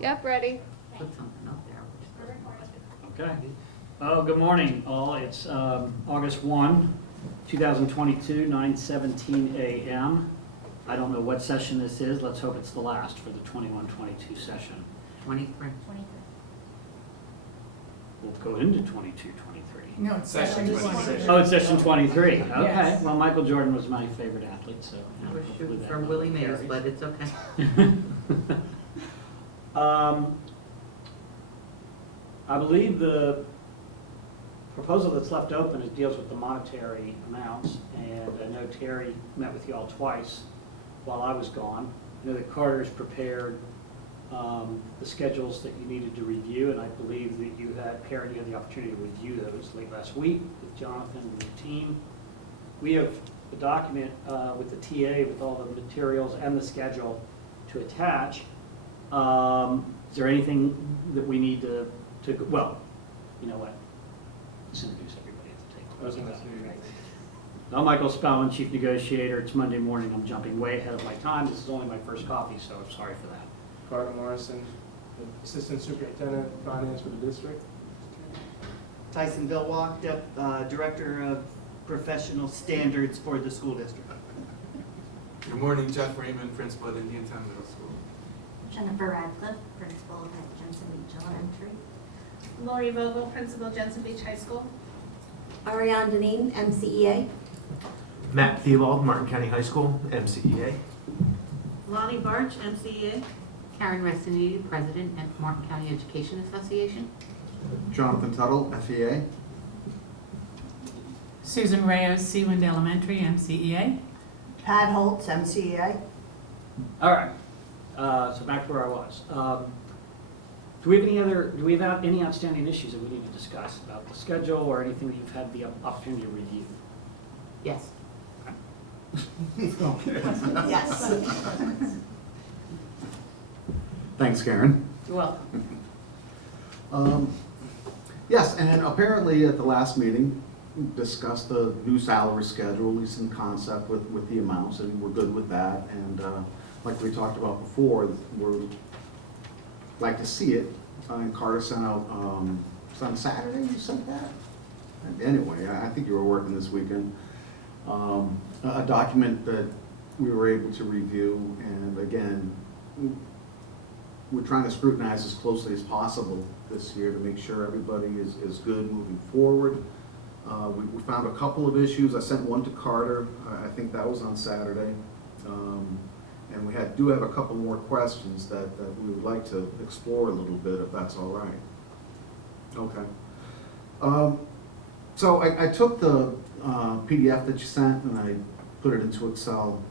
Yep, ready. Put something up there. Okay. Oh, good morning, all. It's August 1, 2022, 9:17 a.m. I don't know what session this is. Let's hope it's the last for the 21-22 session. 23. We'll go into 22-23. No, it's session 23. Oh, it's session 23. Okay. Yes. Well, Michael Jordan was my favorite athlete, so. I was hopefully shooting that for number Willie Mays, carries. but it's okay. I believe the proposal that's left open is deals with the monetary amounts, and I know Terry met with you all twice while I was gone. I know that Carter's prepared the schedules that you needed to review, and I believe that you had, Karen, you had the opportunity to review those late last week with Jonathan and your team. We have the document with the TA with all the materials and the schedule to attach. Is there anything that we need to well, you know what? Let's introduce everybody at the table. I'm Michael Spellman, Chief Negotiator. It's Monday morning. I'm jumping way ahead of my time. This is only my first coffee, so I'm sorry for that. Carter Morrison, Assistant Superintendent, Finance for the district. Tyson Billwalk, Director of Professional Standards for the school district. Good morning, Jeff Raymond, Principal at Indiantown Middle School. Jennifer Radcliffe, Principal at Jensen Beach Elementary. Lori Vogel, Principal, Jensen Beach High School. Ariane Deneen, MCEA. Matt Theobald, Martin County High School, MCEA. Lonnie Barch, MCEA. Karen Restiniti, President at Martin County Education Association. Jonathan Tuttle, FEA. Susan Reyes, Seawind Elementary, MCEA. Pat Holtz, MCEA. All right. So back to where I was. Do we have any outstanding issues that we need to discuss about the schedule or anything that you've had the opportunity to review? Yes. Yes. Thanks, Karen. You're welcome. Yes, and apparently at the last meeting, we discussed the new salary schedule, at least in concept with the amounts, and we're good with that. And like we talked about before, we'd like to see it. And Carter sent out, on Saturday you sent that? Anyway, I think you were working this weekend. A document that we were able to review, and again, we're trying to scrutinize as closely as possible this year to make sure everybody is good moving forward. We found a couple of issues. I sent one to Carter. I think that was on Saturday. And we do have a couple more questions that we would like to explore a little bit, if that's all right. Okay. So I took the PDF that you sent and I put it into Excel.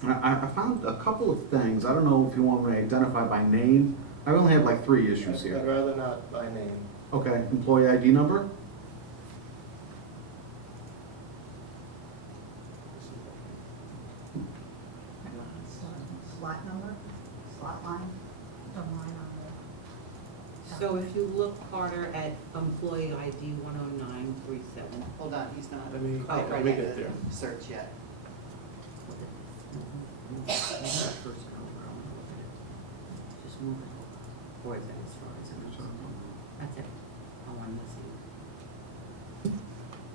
And I found a couple of things. I don't know if you want me to identify by name. I only have like 3 issues here. I'd rather not by name. Okay, employee ID number? Slot number, slot line, the line on there. So if you look, Carter, at employee ID 10937. Hold on, he's not Let me, Oh, let me get there. search yet. Just move it over. Or is that as far as I'm concerned? That's it. Oh, I'm missing.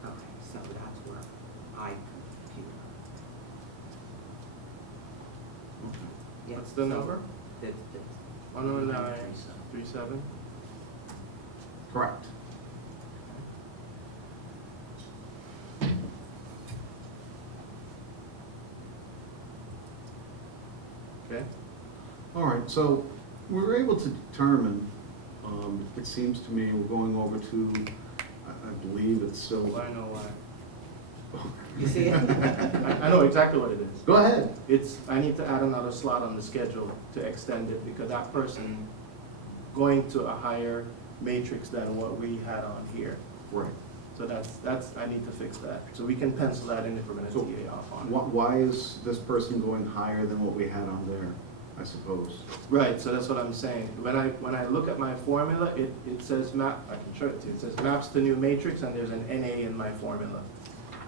Okay, so that's where I compute. Yeah, What's the number? It's 10937. Correct. Okay. All right, so we were able to determine, it seems to me, we're going over to, I believe it's still. Well, I know why. You see it? I know exactly what it is. Go ahead. I need to add another slot on the schedule to extend it because that person going to a higher matrix than what we had on here. Right. So I need to fix that. So we can pencil that in if we're gonna So TA off on it. Why is this person going higher than what we had on there, I suppose? Right, so that's what I'm saying. When I look at my formula, it says map, I can show it to you. It says maps to new matrix and there's an NA in my formula.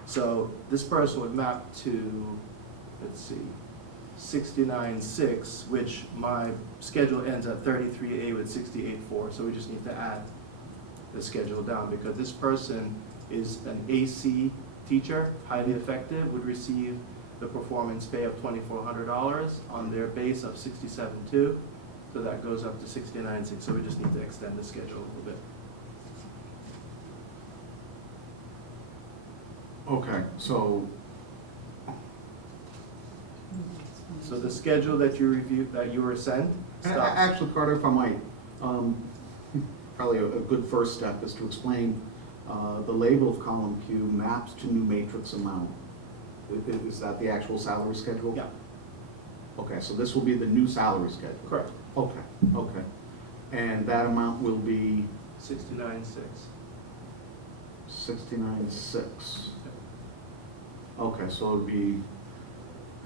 So this person would map to, let's see, 69.6, which my schedule ends at 33A with 68.4, so we just need to add the schedule down, because this person is an AC teacher, highly effective, would receive the performance pay of $2,400 on their base of 67.2, so that goes up to 69.6, so we just need to extend the schedule a little bit. Okay, so, So the schedule that you reviewed, that you were sent, stops. actually, Carter, if I might, probably a good first step is to explain the label of column Q maps to new matrix amount. Is that the actual salary schedule? Yeah, Okay, so this will be the new salary schedule? correct, Okay, okay. And that amount will be 69.6. 69.6. Okay, so it'll be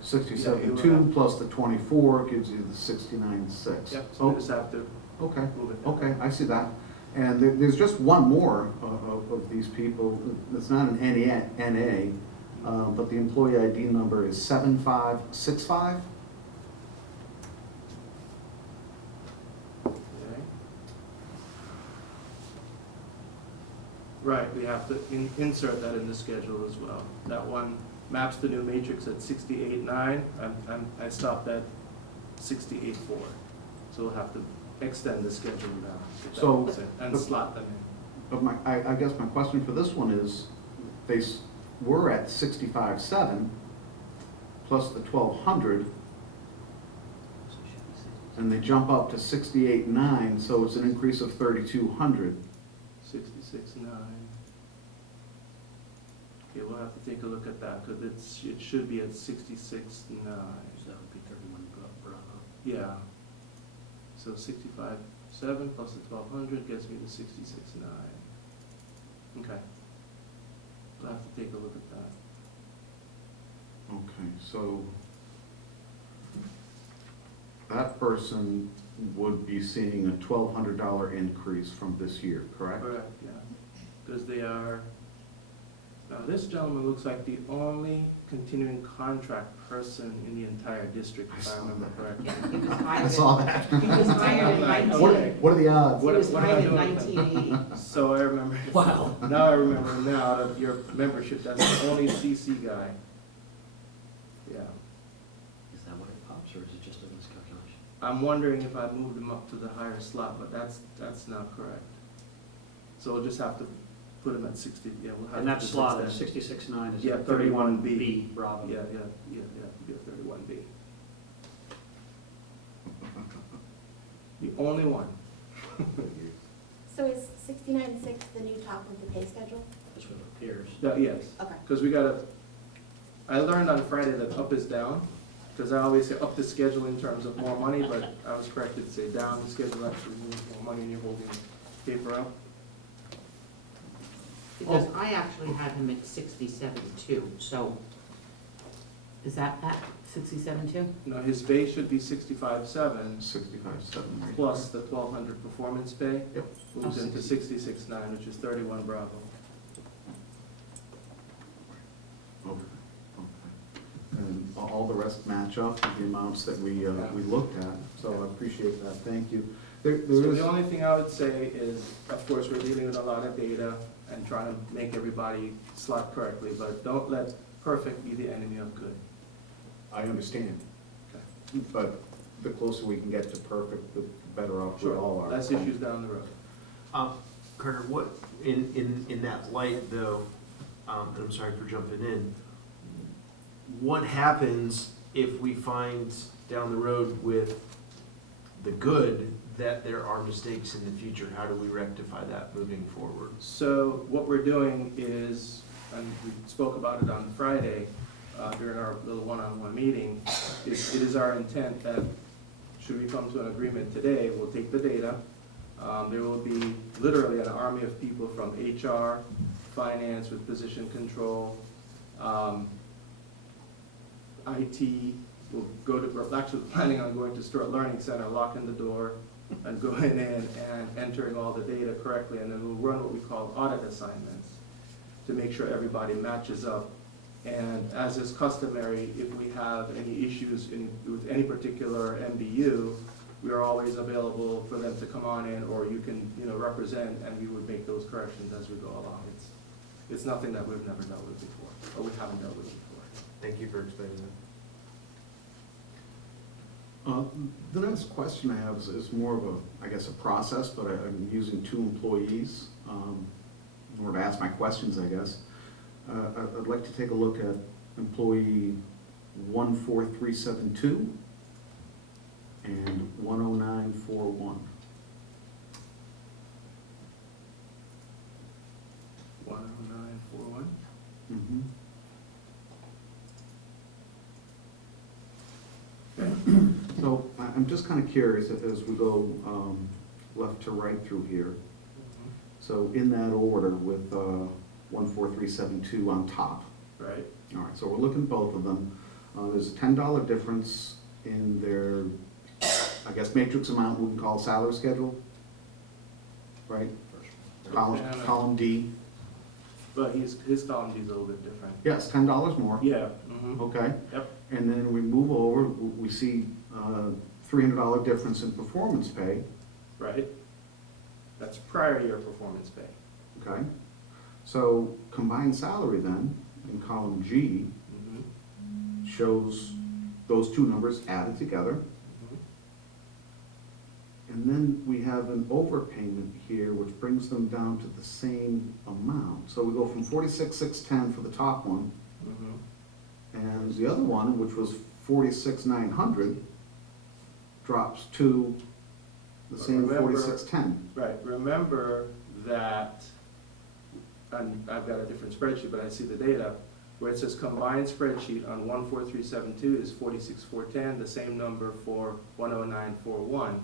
Yeah, it 67.2 will. plus the 24 gives you the 69.6. Yep, so we just have to Okay, move it down. okay, I see that. And there's just one more of these people. It's not an NA, but the employee ID number is 7565. Okay. Right, we have to insert that in the schedule as well. That one maps the new matrix at 68.9. I stopped at 68.4. So we'll have to extend the schedule down, if that So- makes sense, and slot them in. But I guess my question for this one is, they were at 65.7 plus the 1,200, and they jump up to 68.9, so it's an increase of 3,200. 66.9. Okay, we'll have to take a look at that, because it should be at 66.9. So that would be 31 per hour. Yeah. So 65.7 plus the 1,200 gets me to 66.9. Okay. We'll have to take a look at that. Okay, so that person would be seeing a $1,200 increase from this year, correct? Correct, yeah. Because they are, now this gentleman looks like the only continuing contract person in the entire district, if I remember correctly. He was I hired saw in, that. he was hired in Okay. 1980. What are the odds? He was What am I hired in doing with them? 1980. So I remember. Wow. Now I remember now out of your membership, that's the only CC guy. Yeah. Is that what it pops, or is it just a miscalculation? I'm wondering if I moved him up to the higher slot, but that's not correct. So we'll just have to put him at 60, yeah, we'll have to. And that just slot at extend. 66.9 is Yeah, a 31B, Bravo. Yeah, be a 31B. The only one. So is 69.6 the new top of the pay schedule? That's what it appears. Yes, Okay. because we gotta, I learned on Friday that up is down, because I always say up the schedule in terms of more money, but I was corrected to say down the schedule actually means more money and you're holding paper up. Because I actually had him at 67.2, so is that 67.2? No, his base should be 65.7 65.7. plus the 1,200 performance pay. Yep. Moves into 66.9, which is 31 Bravo. Okay, okay. And all the rest match up with the amounts that we looked at, so I appreciate that, thank you. There So is, the only thing I would say is, of course, we're dealing with a lot of data and trying to make everybody slot correctly, but don't let perfect be the enemy of good. I understand, Okay. but the closer we can get to perfect, the better off we Sure, all are. less issues down the road. Carter, what, in that light though, and I'm sorry for jumping in, what happens if we find down the road with the good that there are mistakes in the future? How do we rectify that moving forward? So what we're doing is, and we spoke about it on Friday during our little one-on-one meeting, it is our intent that should we come to an agreement today, we'll take the data. There will be literally an army of people from HR, finance with position control, IT, we'll go to, we're actually planning on going to Stewart Learning Center, locking the door, and going in and entering all the data correctly, and then we'll run what we call audit assignments to make sure everybody matches up And as is customary, if we have any issues with any particular MBU, we are always available for them to come on in, or you can, represent, and we would make those corrections as we go along. It's nothing that we've never dealt with before, or we haven't dealt with before. Thank you for explaining that. The next question I have is more of a, I guess, a process, but I'm using 2 employees in order to ask my questions, I guess. I'd like to take a look at employee 14372 and 10941. 10941. Mm-hmm. So I'm just kind of curious as we go left to right through here. So in that order with 14372 on top. Right. All right, so we're looking at both of them. There's a $10 difference in their, I guess, matrix amount we can call salary schedule, right? Column D. But his column D is a little bit different. Yes, $10 more. Yeah. Okay. Yep. And then we move over, we see $300 difference in performance pay. Right. That's prior year performance pay. Okay. So combined salary then, in column G, shows those 2 numbers added together. And then we have an overpayment here, which brings them down to the same amount. So we go from 46,610 for the top one, and the other one, which was 46,900, drops to the same Remember- 46,10. Right, remember that, and I've got a different spreadsheet, but I see the data, where it says combined spreadsheet on 14372 is 46,410, the same number for 10941.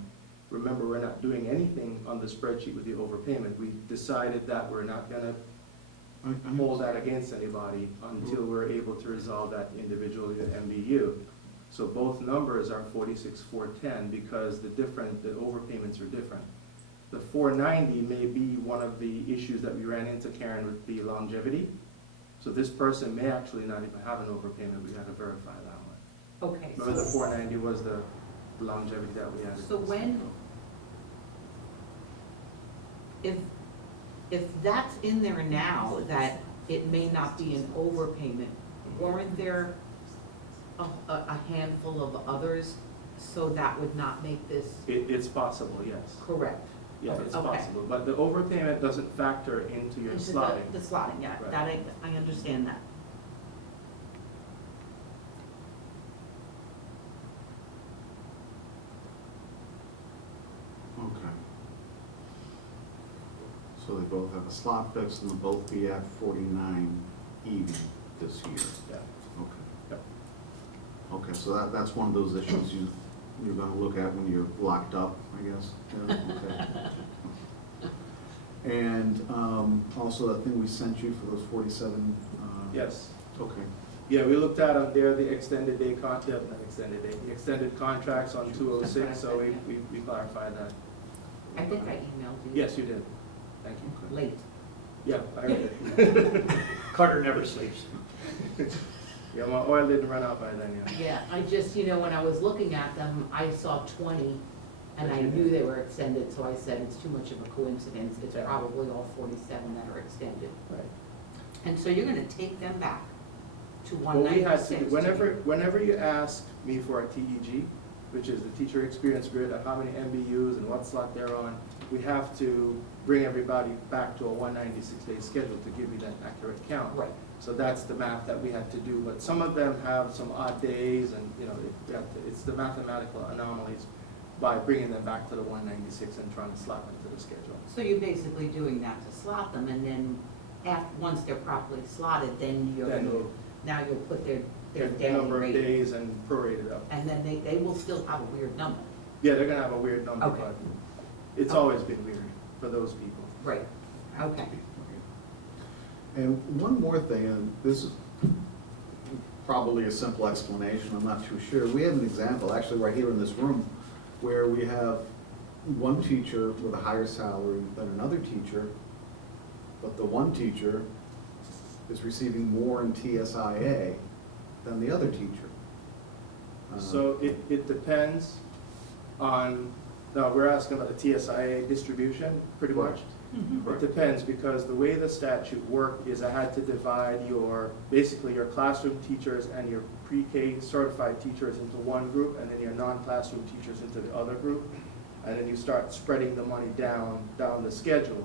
Remember, we're not doing anything on the spreadsheet with the overpayment. We decided that we're not gonna hold that against anybody until we're able to resolve that individually at MBU. So both numbers are 46,410 because the overpayments are different. The 490 may be one of the issues that we ran into, Karen, with the longevity. So this person may actually not even have an overpayment. We gotta verify that one. Okay, Remember the so, 490 was the longevity that we added. so when, if that's in there now, that it may not be an overpayment, weren't there a handful of others, so that would not make this It's possible, yes. correct? Yeah, it's Okay. possible, but the overpayment doesn't factor into your Into slotting. the slotting, yeah, Right. that I understand that. Okay. So they both have a slot fix and they'll both be at 49 even this year. Yeah. Okay. Yep. Okay, so that's one of those issues you're gonna look at when you're locked up, I guess. Yeah, okay. And also that thing we sent you for those 47. Yes. Okay. Yeah, we looked at them there, the extended day not extended day, the extended contracts on 206, so we clarified that. I think I emailed you. Yes, you did. Thank you. Late. Yeah, I heard it. Carter never sleeps. Yeah, my oil didn't run out by then, yeah. Yeah, I just, when I was looking at them, I saw 20, and I knew they were extended, so I said, it's too much of a coincidence. It's Yeah. probably all 47 that are extended. Right. And so you're gonna take them back to Well, we had to, 196. whenever you ask me for a TEG, which is the teacher experience grid, of how many MBUs and what slot they're on, we have to bring everybody back to a 196-day schedule to give you that accurate count. Right. So that's the math that we had to do, but some of them have some odd days, and, it's the mathematical anomalies by bringing them back to the 196 and trying to slot them to the schedule. So you're basically doing that to slot them, and then once they're properly slotted, then Then we'll now you'll put their get the daily number of rate. days and prorate it up. And then they will still have a weird number. Yeah, they're gonna have a weird number, Okay. but it's Okay. always been weird for those people. Right. Okay. And one more thing, and this is probably a simple explanation, I'm not too sure. We have an example, actually right here in this room, where we have one teacher with a higher salary than another teacher, but the one teacher is receiving more in TSIA than the other teacher. So it depends on, now we're asking about the TSIA distribution, pretty much. It depends, because the way the statute worked is I had to divide basically your classroom teachers and your pre-K certified teachers into one group, and then your non-classroom teachers into the other group. And then you start spreading the money down the schedule,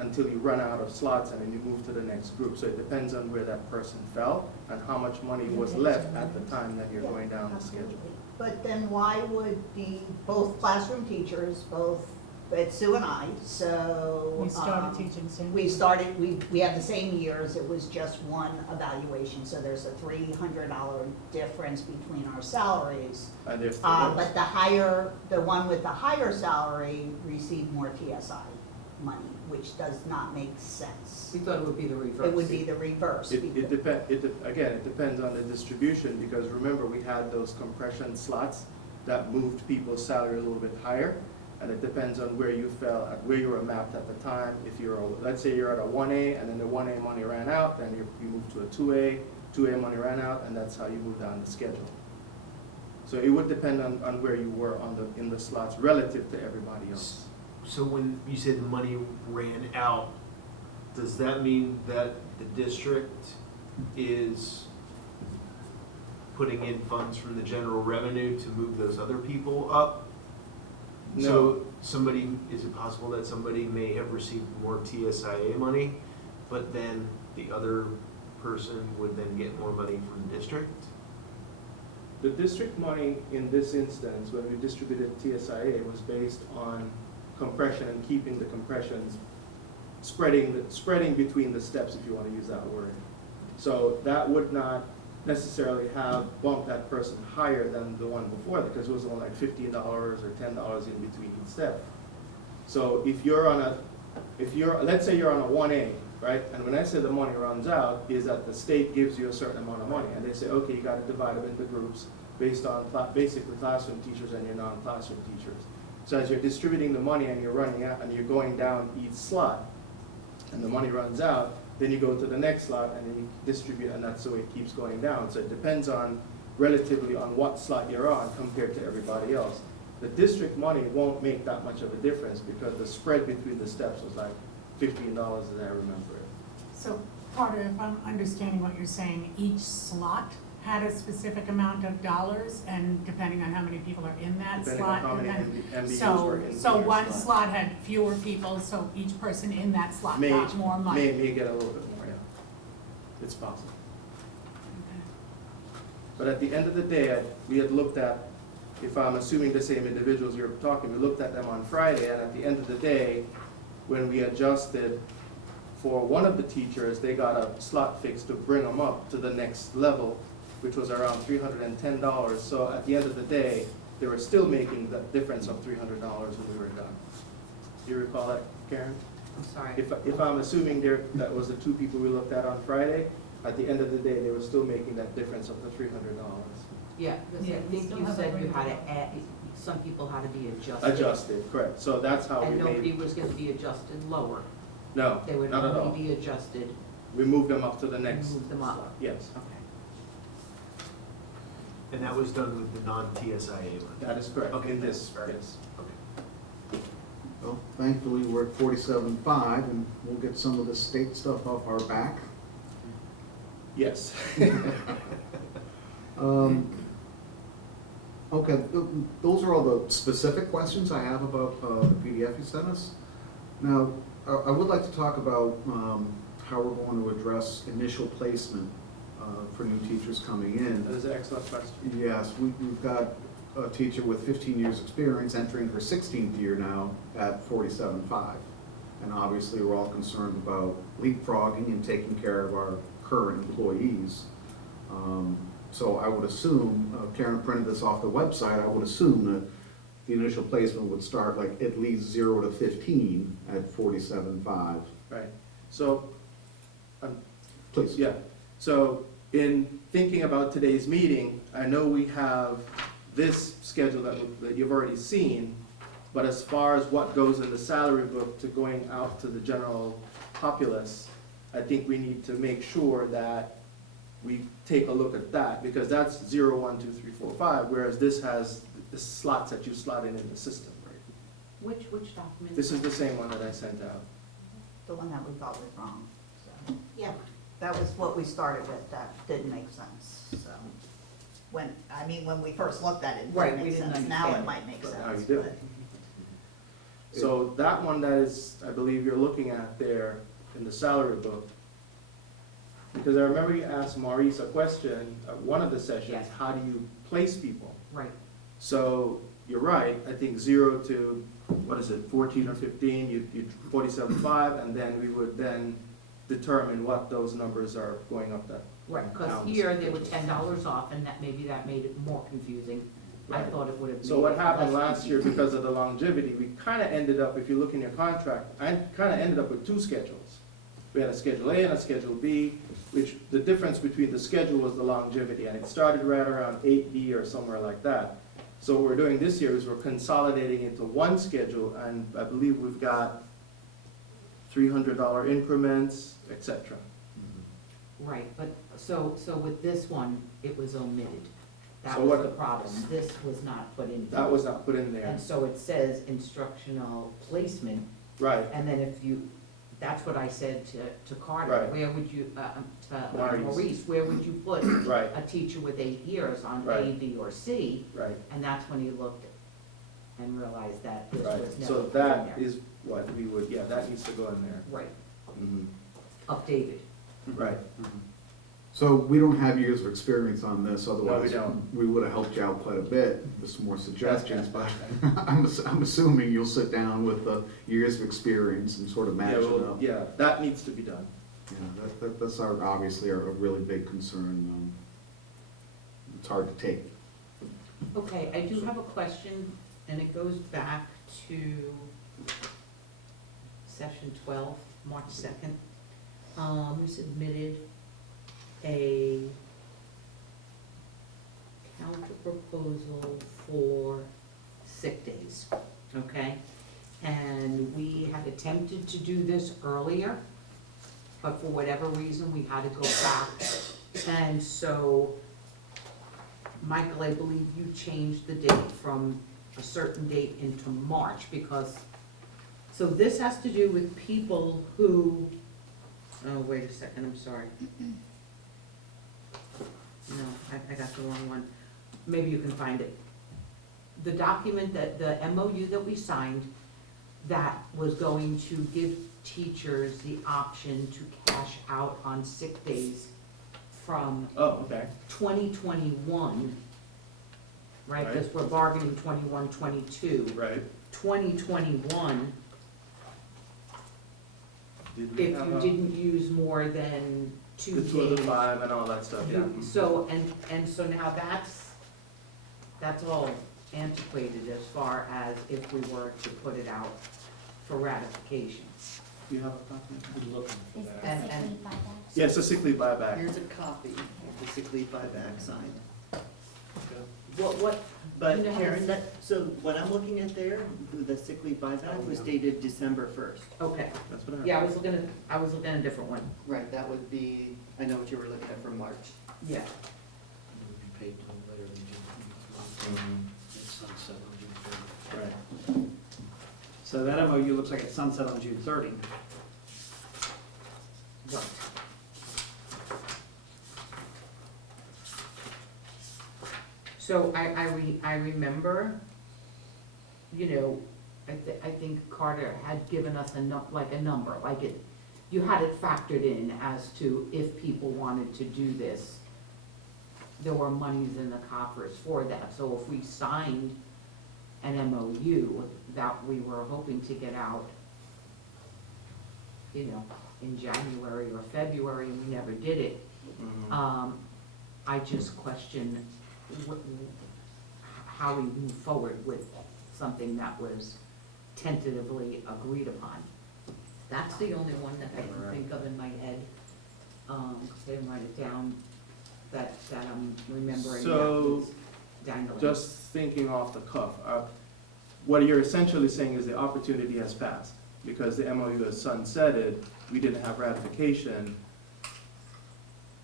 until you run out of slots, and then you move to the next group. So it depends on where that person fell and how much money was left at the time that you're going down the schedule. But then why would both classroom teachers, it's Sue and I, so. We started teaching soon. We had the same years, it was just one evaluation, so there's a $300 difference between our salaries. And if But the one with the higher salary received more TSI money, which does not make sense. We thought it would be the reverse. It would be the reverse. Again, it depends on the distribution, because remember, we had those compression slots that moved people's salary a little bit higher, and it depends on where you fell, where you were mapped at the time. If let's say you're at a 1A, and then the 1A money ran out, then you move to a 2A money ran out, and that's how you move down the schedule. So it would depend on where you were in the slots relative to everybody else. So when you say the money ran out, does that mean that the district is putting in funds from the general revenue to move those other people up? No. So is it possible that somebody may have received more TSIA money, but then the other person would then get more money from the district? The district money in this instance, when we distributed TSIA, was based on compression and keeping the compressions spreading between the steps, if you want to use that word. So that would not necessarily have bumped that person higher than the one before, because it was only like $15 or $10 in between each step. So let's say you're on a 1A, right? And when I say the money runs out, is that the state gives you a certain amount of money, and they say, okay, you got to divide them into groups based on basically classroom teachers and your non-classroom teachers. So as you're distributing the money and you're running out and you're going down each slot, and the money runs out, then you go to the next slot and then you distribute, and that's the way it keeps going down. So it depends relatively on what slot you're on compared to everybody else. The district money won't make that much of a difference, because the spread between the steps was like $15 as I remember it. So, Carter, if I'm understanding what you're saying, each slot had a specific amount of dollars, and depending on how many people are in that Depending slot. on how many MBUs So, were in so your one slot had fewer people, so each person in that slot got more money. May get a little bit more, yeah. It's possible. Okay. But at the end of the day, we had looked at, if I'm assuming the same individuals you're talking, we looked at them on Friday, and at the end of the day, when we adjusted for one of the teachers, they got a slot fix to bring them up to the next level, which was around $310. So at the end of the day, they were still making the difference of $300 when we were done. Do you recall that, Karen? I'm sorry. If I'm assuming that was the two people we looked at on Friday, at the end of the day, they were still making that difference of the $300. Yeah, because Yeah, I we think still you have a said you breakdown. had to add, some people had to be adjusted. Adjusted, correct. So that's how we And nobody made, was gonna be adjusted lower. no, They would not at all. only be adjusted, We moved them up to the next. move them up. Yes, Okay. And that was done with the non-TSIA money? that is correct. Okay, In this, that's right. yes. Okay. Well, thankfully, we're at 47.5, and we'll get some of the state stuff off our back. Yes. Okay, those are all the specific questions I have about the PDF you sent us. Now, I would like to talk about how we're going to address initial placement for new teachers coming in. That is an excellent question. Yes, we've got a teacher with 15 years' experience entering her 16th year now at 47.5. And obviously, we're all concerned about leapfrogging and taking care of our current employees. So I would assume, Karen printed this off the website, I would assume that the initial placement would start like at least 0 to 15 at 47.5. Right. So, Please. yeah. So in thinking about today's meeting, I know we have this schedule that you've already seen, but as far as what goes in the salary book to going out to the general populace, I think we need to make sure that we take a look at that, because that's 0, 1, 2, 3, 4, 5, whereas this has the slots that you slot in the system. Which document? This is the same one that I sent out. The one that we thought was wrong, so. Yeah. That was what we started with, that didn't make sense, so. When we first looked at it, it Right, didn't we make didn't sense, now understand it it, might make but sense. now you do. but- So that one that is, I believe you're looking at there in the salary book, because I remember you asked Maurice a question at one of the sessions, Yes. how do you place people? Right, So you're right, I think 0 to, 14 or 15, you 47.5, and then we would then determine what those numbers are going up that. right, because pounds. here they were $10 off, and that maybe that made it more confusing. I Right. thought it would have made it So what happened less last year, confusing. because of the longevity, we kind of ended up, if you look in your contract, I kind of ended up with 2 schedules. We had a Schedule A and a Schedule B, which the difference between the schedule was the longevity, and it started right around 8B or somewhere like that. So what we're doing this year is we're consolidating into one schedule, and I believe we've got $300 increments, et cetera. Right, but, so with this one, it was omitted. That So was what- the problem. This was not put in. That was not put in there. And so it says instructional placement, Right, and then if you, that's what I said to Carter. Right. Where would you, to Maurice. Maurice, where would you put right, a teacher with 8 years on A, Right. B, or C? right, And that's when he looked and realized that this right. was never So put in there. that is what we would, yeah, that needs to go in there. Right, Mhm. updated. Right. So we don't have years of experience on this, otherwise don't. we would have helped you out quite a bit with some more suggestions, but I'm assuming you'll sit down with the years of experience and sort of match Yeah, it well, up. yeah, that needs to be done. Yeah, that's obviously a really big concern. It's hard to take. Okay, I do have a question, and it goes back to session 12, March 2nd. We submitted a counter proposal for sick days, okay? And we had attempted to do this earlier, but for whatever reason, we had to go back. And so, Michael, I believe you changed the date from a certain date into March, because, so this has to do with people who, oh, wait a second, I'm sorry. No, I got the wrong one. Maybe you can find it. The document that, the MOU that we signed, that was going to give teachers the option to cash out on sick days from Oh, okay. 2021, right, Right. because we're bargaining 21, 22. Right. 2021, Did we if have you a- didn't use more than 2 The days. 2 of the 5 and all that stuff, yeah. You- So, and so now that's all antiquated as far as if we were to put it out for ratification. Do you have a copy? Good looking. Is the And- sick and- leave buyback? Yes, a sick leave buyback. Here's a copy of the sick leave buyback signed. What, But You know how Karen, to- that, so what I'm looking at there, the sick leave buyback was dated December 1st. okay, That's what I have. yeah, I was looking at a different one, Right, that would be, I know what you were looking at for March. yeah. It would be paid no later than June 23rd. Mhm. It's sunset on June 30th. Right. So that MOU looks like it's sunset on June 30. Right. So I remember, you know, I think Carter had given us a number, like it, you had it factored in as to if people wanted to do this, there were monies in the coffers for that. So if we signed an MOU that we were hoping to get out, you know, in January or February, and we never did it, Mhm. I just question how we move forward with something that was tentatively agreed upon. That's the only one that I can think of in my head, 'cause I didn't write it down, that I'm remembering that So, was dangling. Just thinking off the cuff, what you're essentially saying is the opportunity has passed. because the MOU has sunsetted, we didn't have ratification.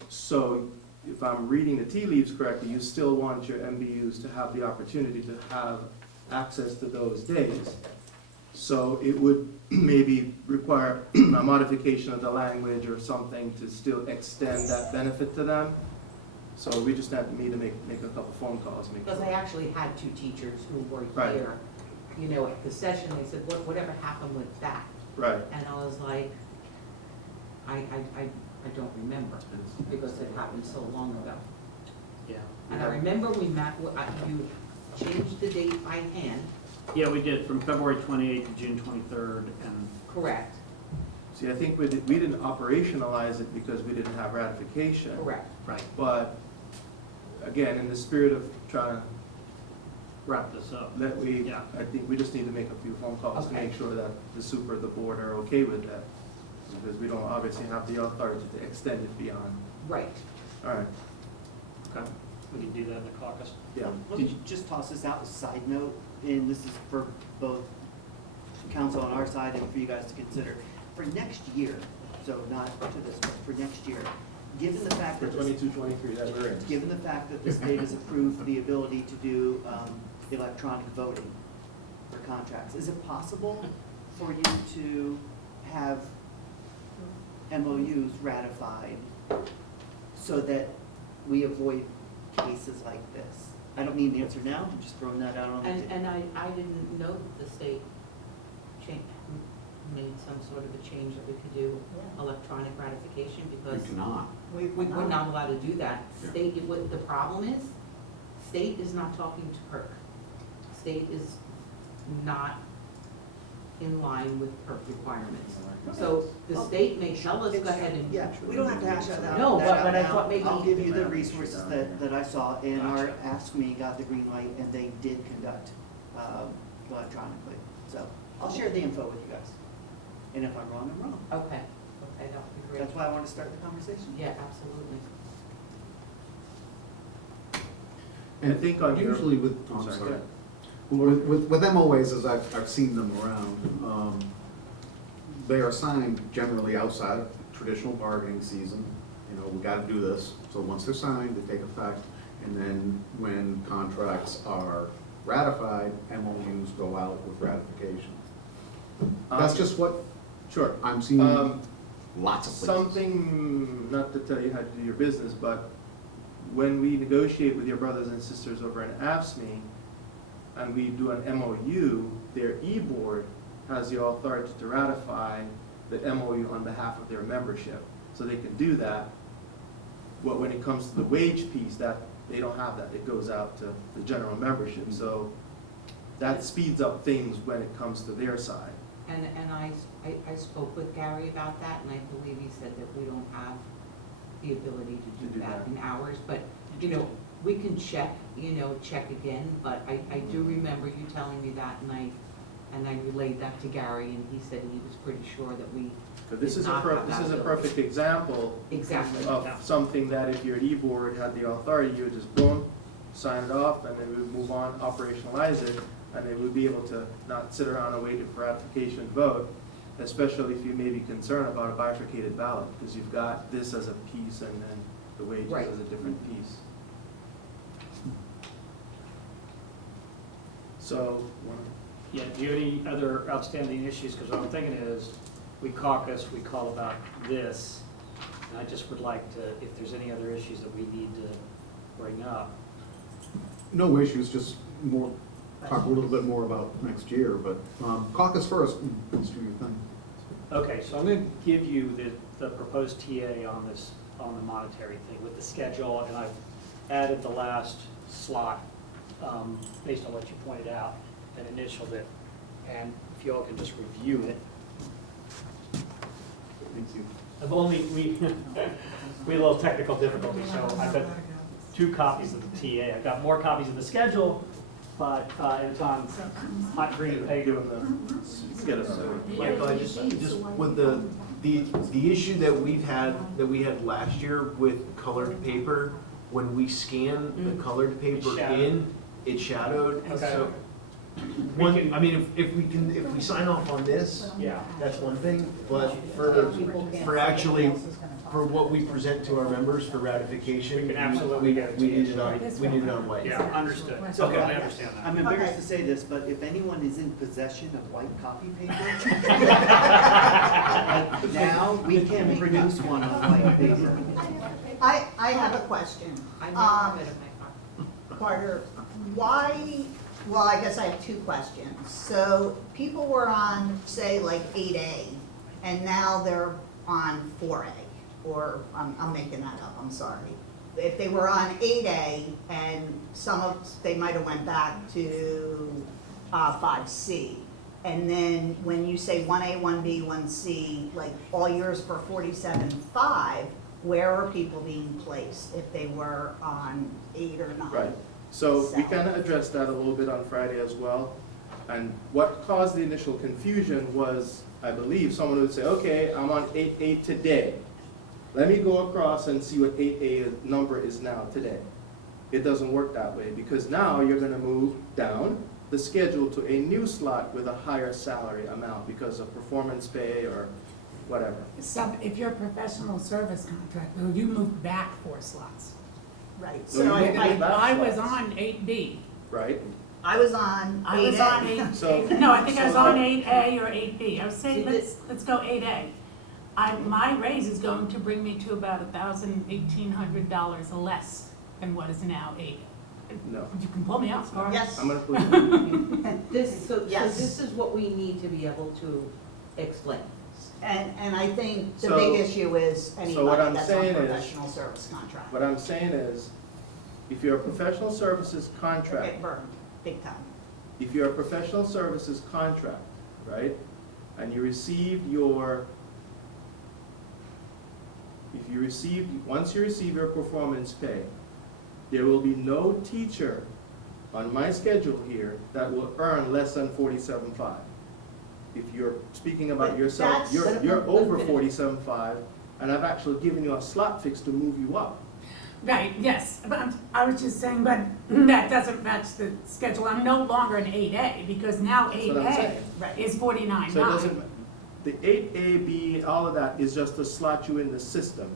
So if I'm reading the tea leaves correctly, you still want your MBUs to have the opportunity to have access to those days. So it would maybe require a modification of the language or something to still extend that benefit to them. So we just had me to make a couple phone calls. Because I actually had two teachers who were Right. here, you know, at the session, they said, whatever happened with that? Right. And I was like, I don't remember, because it happened so long ago. Yeah. And I remember we met, you changed the date by hand. Yeah, we did, from February 28th to June 23rd, and Correct. See, I think we didn't operationalize it because we didn't have ratification. Correct. right, But again, in the spirit of trying to wrap this up. I think we just need to make a few phone calls to Okay. make sure that the super, the board are okay with that. Because we don't obviously have the authority to extend it beyond. Right. All right, Okay, we can do that in the caucus. yeah. Let me just toss this out, a side note, and this is for both council on our side and for you guys to consider. For next year, so not to this, but for next year, given the fact For that this 22-23 that we're in. given the fact that the state has approved the ability to do electronic voting for contracts, is it possible for you to have MOUs ratified so that we avoid cases like this? I don't need an answer now, I'm just throwing that out on the table. And I didn't know that the state made some sort of a change that we could do electronic ratification, You because cannot. we're not allowed to do that. Yeah. State, what the problem is, state is not talking to PERC. State is not in line with PERC requirements. So the state may tell us, go ahead and. Yeah, we don't have to hash that out. No, that but out I now. thought maybe- I'll give you the resources that I saw, and our Ask Me got the green light, and they did conduct electronically. So I'll share the info with you guys. And if I'm wrong, I'm wrong. Okay, that would be great. That's why I wanted to start the conversation. Yeah, absolutely. And I think on your. Usually with, I'm I'm sorry, sorry. go ahead. With MOAs, as I've seen them around, they are signed generally outside of traditional bargaining season. You know, we gotta do this, so once they're signed, they take effect, and then when contracts are ratified, MOUs go out with ratification. That's just what Sure. I'm seeing Um, lots of places. Something, not to tell you how to do your business, but when we negotiate with your brothers and sisters over in AFSCME, and we do an MOU, their e-board has the authority to ratify the MOU on behalf of their membership. So they can do that. But when it comes to the wage piece, that, they don't have that. It goes out to the general membership. So that speeds up things when it comes to their side. And I spoke with Gary about that, and I believe he said that we don't have the ability to do that in ours, but, you know, we can check again, but I do remember you telling me that, and I relayed that to Gary, and he said he was pretty sure that we But this did is not have this that is a ability. perfect example Exactly. of something that if your e-board had the authority, you would just boom, sign it off, and then we would move on, operationalize it, and they would be able to not sit around and wait for ratification vote, especially if you may be concerned about a bifurcated ballot, because you've got this as a piece and then the wages Right. as a different piece. So, Yeah, do you have any other outstanding issues? Because what I'm thinking is, we caucus, we call about this, and I just would like to, if there's any other issues that we need to bring up. No issues, just more, talk a little bit more about next year, but caucus first, let's do your thing. Okay, so I'm going to give you the proposed TA on this, on the monetary thing with the schedule, and I've added the last slot based on what you pointed out and initialed it. And if you all can just review it. thank you. I've only, we had a little technical difficulty, so I've got 2 copies of the TA. I've got more copies of the schedule, but it's on hot green paper. Get us there. Michael, I just with the issue that we had last year with colored paper, when we scan the colored paper It's shadowed. in, it shadowed. Okay. So can- I mean, if we sign off on this, Yeah. that's one thing, but for actually, for what we present to our members for ratification. We can absolutely get it to We you. need it on, we need it on white. Yeah, understood. So, Okay, I understand that. I'm embarrassed to say this, but if anyone is in possession of white copy paper, now we can produce one on white paper. I have a question. I never have it in my car. Carter, why, well, I guess I have two questions. So people were on, say, like 8A, and now they're on 4A, or I'm making that up, I'm sorry. If they were on 8A and they might have went back to 5C, and then when you say 1A, 1B, 1C, like all yours for 47.5, where are people being placed if they were on 8 or 9? Right, so we kind of addressed that a little bit on Friday as well. And what caused the initial confusion was, I believe, someone would say, okay, I'm on 8A today. Let me go across and see what 8A number is now today. It doesn't work that way, because now you're gonna move down the schedule to a new slot with a higher salary amount because of performance pay or whatever. So if you're a professional service contractor, you move back 4 slots. Right, So so you didn't I, move back I was slots, on 8B. right? I was on 8A. I was on 8, So- no, I think I was so- on 8A or 8B. I was saying, See, let's go 8A. My raise is going to bring me to about $1,800 less than what is now 8. No, You can pull me out, Scar. Yes. I'm gonna put you. So Yes. this is what we need to be able to explain. And I think the So- big issue is what anybody I'm that's on saying is- professional service contract. What I'm saying is, if you're a professional services contract, Get burned, big time. if you're a professional services contract, right, and you received once you receive your performance pay, there will be no teacher on my schedule here that will earn less than 47.5. If you're speaking about But yourself, that's- you're over 47.5, and I've actually given you a slot fix to move you up. Right, yes, but I was just saying, but that doesn't match the schedule. I'm no longer an 8A, because now That's what I'm 8A saying. is 49.9. So it doesn't, the 8A, B, all of that is just to slot you in the system.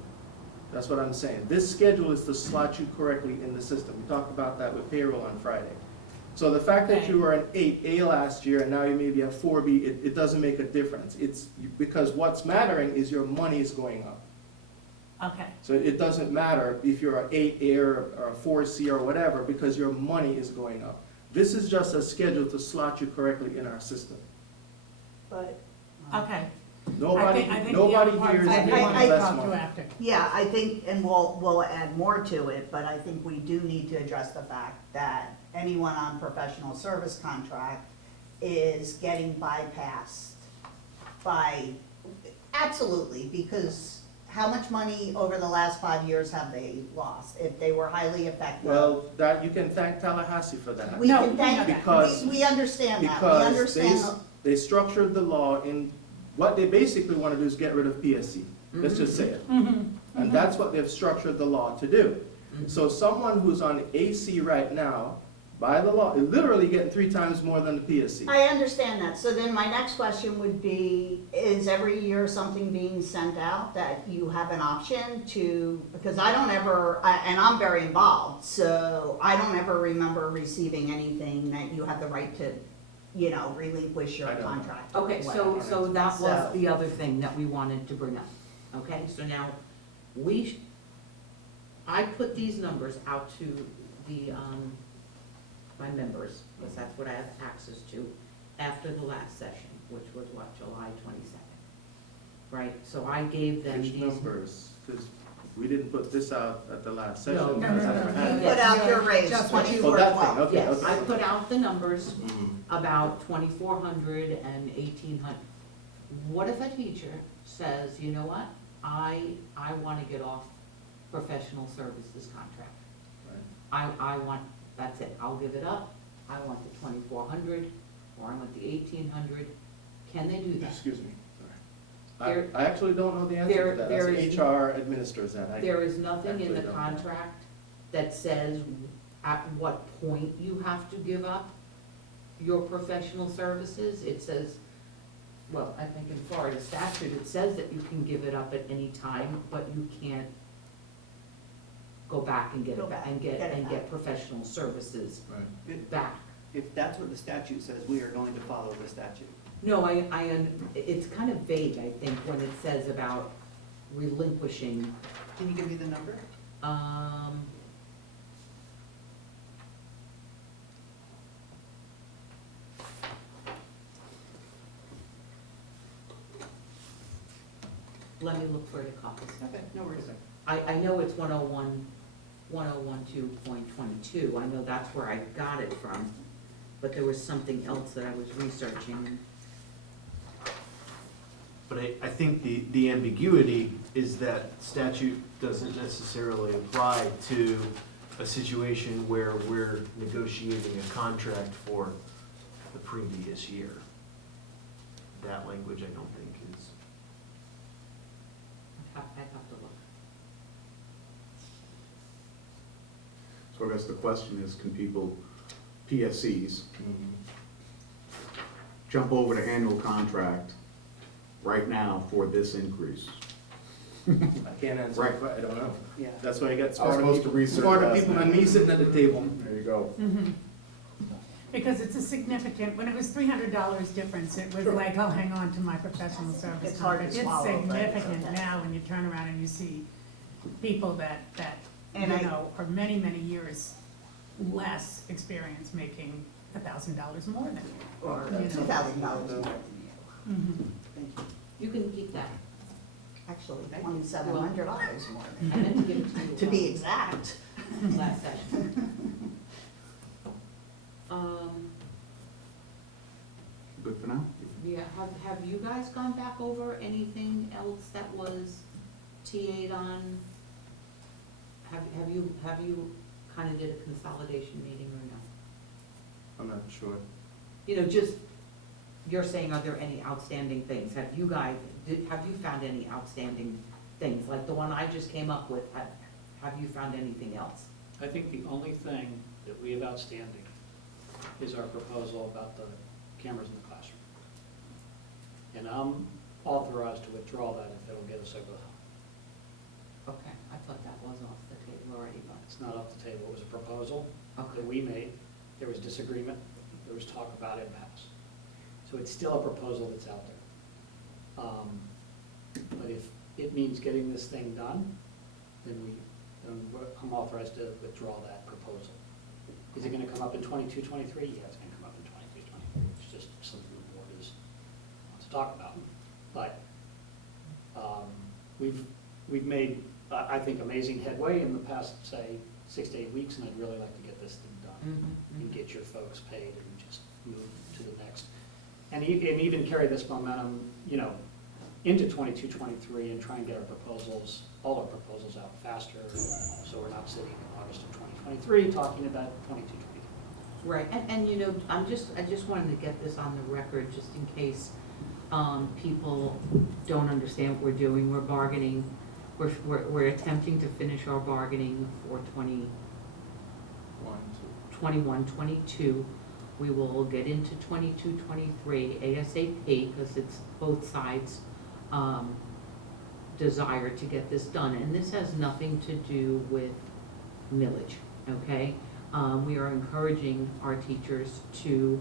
That's what I'm saying. This schedule is to slot you correctly in the system. We talked about that with payroll on Friday. So the fact that you were an 8A last year and now you may be a 4B, it doesn't make a difference. It's because what's mattering is your money is going up. Okay, So it doesn't matter if you're an 8A or a 4C or whatever, because your money is going up. This is just a schedule to slot you correctly in our system. But, okay. Nobody, I think the nobody other here is parts I making want to less talk to money. after. yeah, I think, and we'll add more to it, but I think we do need to address the fact that anyone on professional service contract is getting bypassed by, absolutely, because how much money over the last 5 years have they lost? If they were highly effective. Well, that, you can thank Tallahassee for that. We No, can we thank, know that. Because- we understand that, we Because understand. they structured the law in, what they basically want to do is get rid of PSC. Let's just say it. And that's what they've structured the law to do. So someone who's on AC right now, by the law, is literally getting 3 times more than the PSC. I understand that, so then my next question would be, is every year something being sent out that you have an option to, because I don't ever, and I'm very involved, so I don't ever remember receiving anything that you have the right to, relinquish your I don't. contract. Okay, Whatever. so that was So- the other thing that we wanted to bring up. Okay, so now, I put these numbers out to the, my members, because that's what I have access to, after the last session, which was what, July 22nd? Right, so I gave them Which these. numbers? Because we didn't put this out at the last session. No, because no, I no, never no. had You it. put out your raise, Just what you- Oh, that thing, 2412. okay, Yes, okay. I put out the numbers Mhm. about 2,400 and 1,800. What if a teacher says, you know what, I want to get off professional services contract. Right. I want, that's it, I'll give it up, I want the 2,400, or I want the 1,800. Can they do that? Excuse me, sorry. There- I actually don't know the answer there- to that. there That's is- HR administers that. There is nothing in the actually don't know. contract that says at what point you have to give up your professional services, it says, well, I think in Florida statute, it says that you can give it up at any time, but you can't go back and get Go it back, back, and get it get back. professional services Right. back. If that's what the statute says, we are going to follow the statute. No, it's kind of vague, I think, when it says about relinquishing, Can you give me the number? let me look for the copies. Okay, no worries. I know it's 1012.22, I know that's where I got it from, but there was something else that I was researching. But I think the ambiguity is that statute doesn't necessarily apply to a situation where we're negotiating a contract for the previous year. That language I don't think is. I'd have to look. So I guess the question is, can people, PSCs, jump over to annual contract right now for this increase? I can't answer, Right. but I don't know. Yeah. That's why I got I was smarter supposed to people, research smarter last people night. than me sitting at the table. There you go. Because it's a significant, when it was $300 difference, it was like, I'll hang on to my professional service. It's hard to contract. swallow, It's but it's significant okay. now when you turn around and you see people that, And you I- know, are many, many years less experience making $1,000 more than you. Or You know. $2,000 more than you. Mhm. Thank you. You can keep that. Actually, $2,700 more I meant to give it to you. to be exact. Last session. Good for now? Yeah, have you guys gone back over anything else that was TA'd on? Have you kind of did a consolidation meeting or no? I'm not sure. You know, just, you're saying, are there any outstanding things? Have you guys, have you found any outstanding things? Like the one I just came up with, have you found anything else? I think the only thing that we have outstanding is our proposal about the cameras in the classroom. And I'm authorized to withdraw that if it'll get us over the hump. Okay, I thought that was off the table already, but, It's not off the table, it was a proposal okay. that we made, there was disagreement, there was talk about impasse. So it's still a proposal that's out there. But if it means getting this thing done, then I'm authorized to withdraw that proposal. Is it gonna come up in 22, 23? Yeah, it's gonna come up in 22, 23. It's just something the board wants to talk about. But we've made, I think, amazing headway in the past, say, 6 to 8 weeks, and I'd really like to get this thing done and get your folks paid and just move to the next. And even carry this momentum, you know, into 22, 23 and try and get our proposals, all our proposals out faster, so we're not sitting in August of 2023 talking about 22, 23. Right, and you know, I just wanted to get this on the record, just in case people don't understand what we're doing. We're bargaining, we're attempting to finish our bargaining for 21, 22. We will get into 22, 23 ASAP, because it's both sides' desire to get this done. And this has nothing to do with millage, okay? We are encouraging our teachers to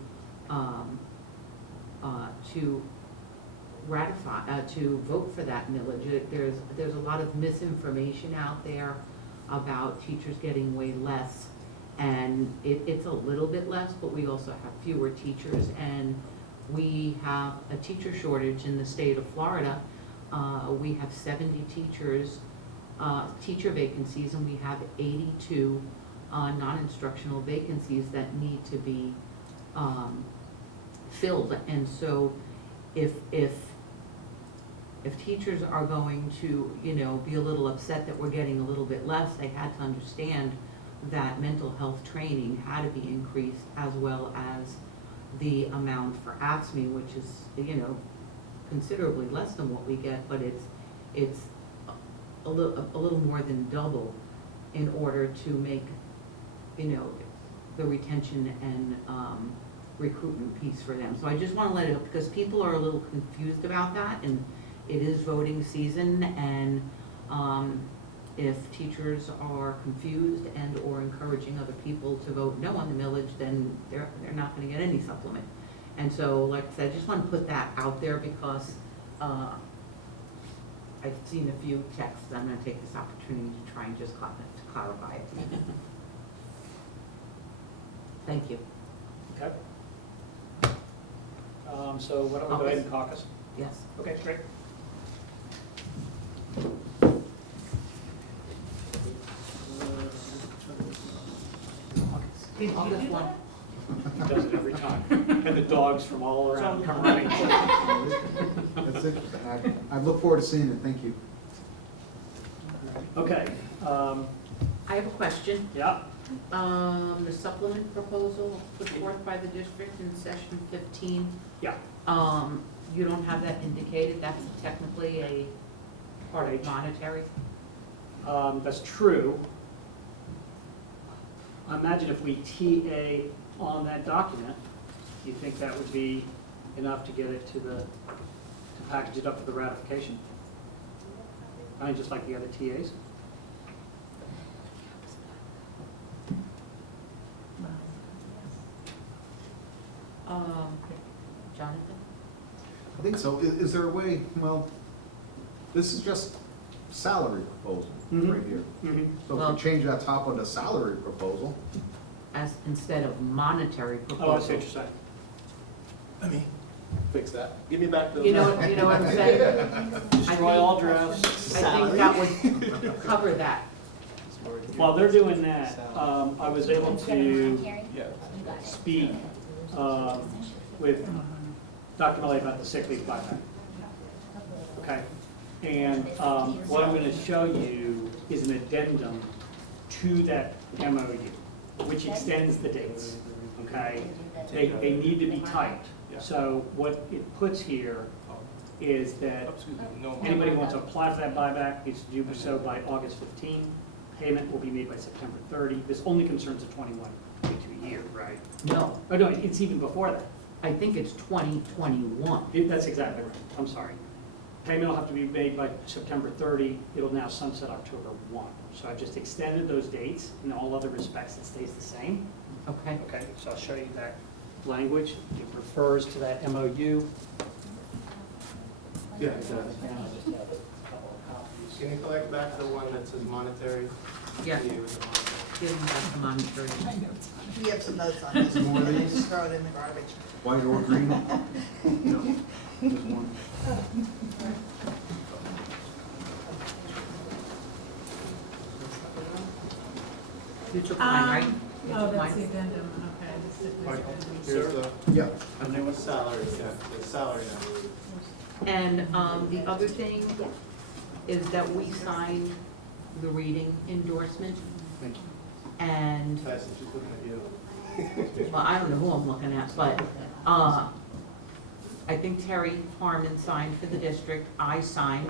ratify, to vote for that millage. There's a lot of misinformation out there about teachers getting way less, and it's a little bit less, but we also have fewer teachers, and we have a teacher shortage in the state of Florida. We have 70 teachers, teacher vacancies, and we have 82 non-instructional vacancies that need to be filled. And so if teachers are going to, you know, be a little upset that we're getting a little bit less, they had to understand that mental health training had to be increased, as well as the amount for AFSCME, which is, you know, considerably less than what we get, but it's a little more than double in order to make, you know, the retention and recruitment piece for them. So I just wanna let it, because people are a little confused about that, and it is voting season, and, if teachers are confused and or encouraging other people to vote no on the millage, then they're not gonna get any supplement. And so, like I said, I just wanna put that out there because, I've seen a few texts, I'm gonna take this opportunity to try and just clarify it. Thank you. Okay. So why don't we go ahead and caucus? Yes. Okay, great. August 1. He does it every time. And the dogs from all around come running. That's it. I look forward to seeing it, thank you. Okay, I have a question. yeah, The supplement proposal put forth by the district in session 15, yeah. you don't have that indicated, that's technically a part of Right. monetary? That's true. I imagine if we TA on that document, do you think that would be enough to get it to the, to package it up for the ratification? I mean, just like the other TAs? Jonathan? I think so. Is there a way, well, this is just salary proposal right here. So if Well- we change that top of the salary proposal, As, instead of monetary Oh, I see proposal. what you're saying. Let me fix that. Give me back the. You know what I'm saying? Destroy all drafts. I think that would cover that. While they're doing that, I was able to Yeah. speak with Dr. Millay about the sick leave buyback. Okay? And what I'm gonna show you is an addendum to that MOU, which extends the dates, okay? They need to be typed. So what it puts here is that anybody who wants to apply for that buyback needs to do so by August 15. Payment will be made by September 30. This only concerns the 21-22 year, right? No, Oh, no, it's even before that. I think it's 2021. That's exactly right. I'm sorry. Payment will have to be made by September 30. It'll now sunset October 1. So I've just extended those dates. In all other respects, it stays the same. Okay. Okay, so I'll show you that language. It refers to that MOU. Yeah, it does. And I just have a couple of copies. Can you collect back the one that says monetary? Yeah. Yeah. Give them back the monetary. We have some notes on this. More of these? Just throw it in the garbage. white or green? No, just one. You took mine, right? You Oh, took that's the mine? addendum, okay, this is the addendum. Here's the, Yeah. and then what's salary, the salary now. And the other thing is that we signed the reading endorsement. Thank you. And, Tyson, she's looking at you. well, I don't know who I'm looking at, but I think Terry Harmon signed for the district. I signed.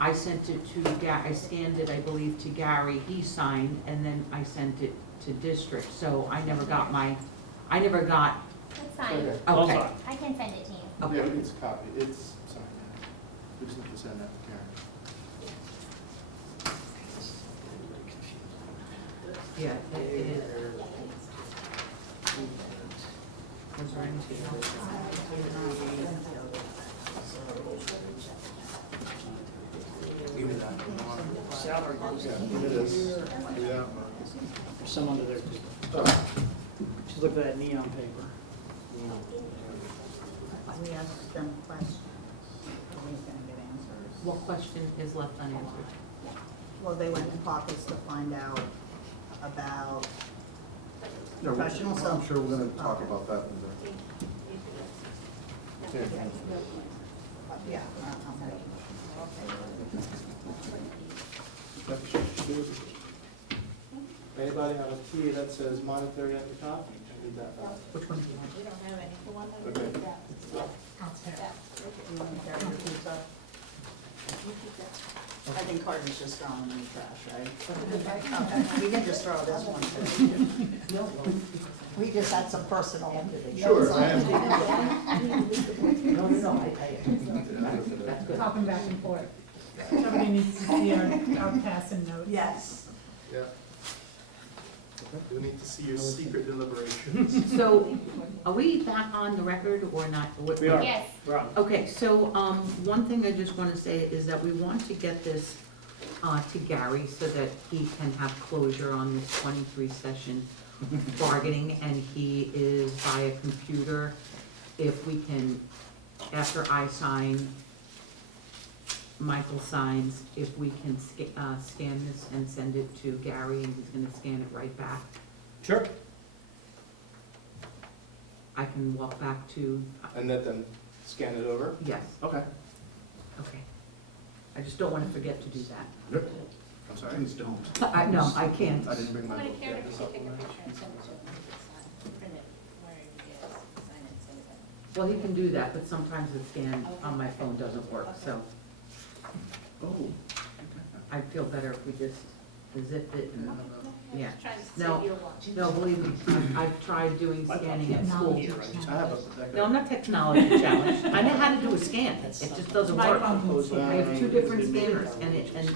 I sent it to, I scanned it, I believe, to Gary. He signed, and then I sent it to district. So I never got, That's fine. Okay. All okay, signed. I can send it to you. okay. Yeah, it's a copy, it's, sorry, we just need to send that to Karen. Yeah, it is. Was there anything else? Give me that. Salary. Give me this. Give me that one. There's some under there too. Just look for that neon paper. We asked them questions. Are we gonna get answers? What question is left unanswered? Well, they went to caucus to find out about Yeah, professional I'm self. sure we're gonna talk about that in Here. Yeah. Anybody have a T that says monetary at the top? I need that back. Which one do you want? We don't have any. Okay. You want to carry your piece up? I think Carter's just throwing in the trash, right? Okay, we can just throw this one too. We just had some personal. Sure, notes on I it. That's good. Talking back and forth. Somebody needs to see our passing notes. Yes. Yeah. We need to see your secret deliberations. So, are we back on the record or not? We are. Yes. We're on. Okay, so, one thing I just wanna say is that we want to get this, to Gary so that he can have closure on this 23 session bargaining, and he is via computer. If we can, after I sign, Michael signs, if we can scan this and send it to Gary, and he's gonna scan it right back. Sure. I can walk back to, And let them scan it over? yes, Okay. okay. I just don't wanna forget to do that. I'm sorry? Please don't. No, I can't. I didn't bring my I'm gonna book care yet. if you take a picture and send it to him, print it where it is, sign it, send it. Well, he can do that, but sometimes the scan on my phone doesn't work, so Oh. I'd feel better if we just zipped it and, yeah. Just trying to No, save you a watch. No, believe me, I've tried doing scanning at school. I have a. No, I'm not technology challenged. I know how to do a scan, it just doesn't My work. phone was- I have two different scanners, and,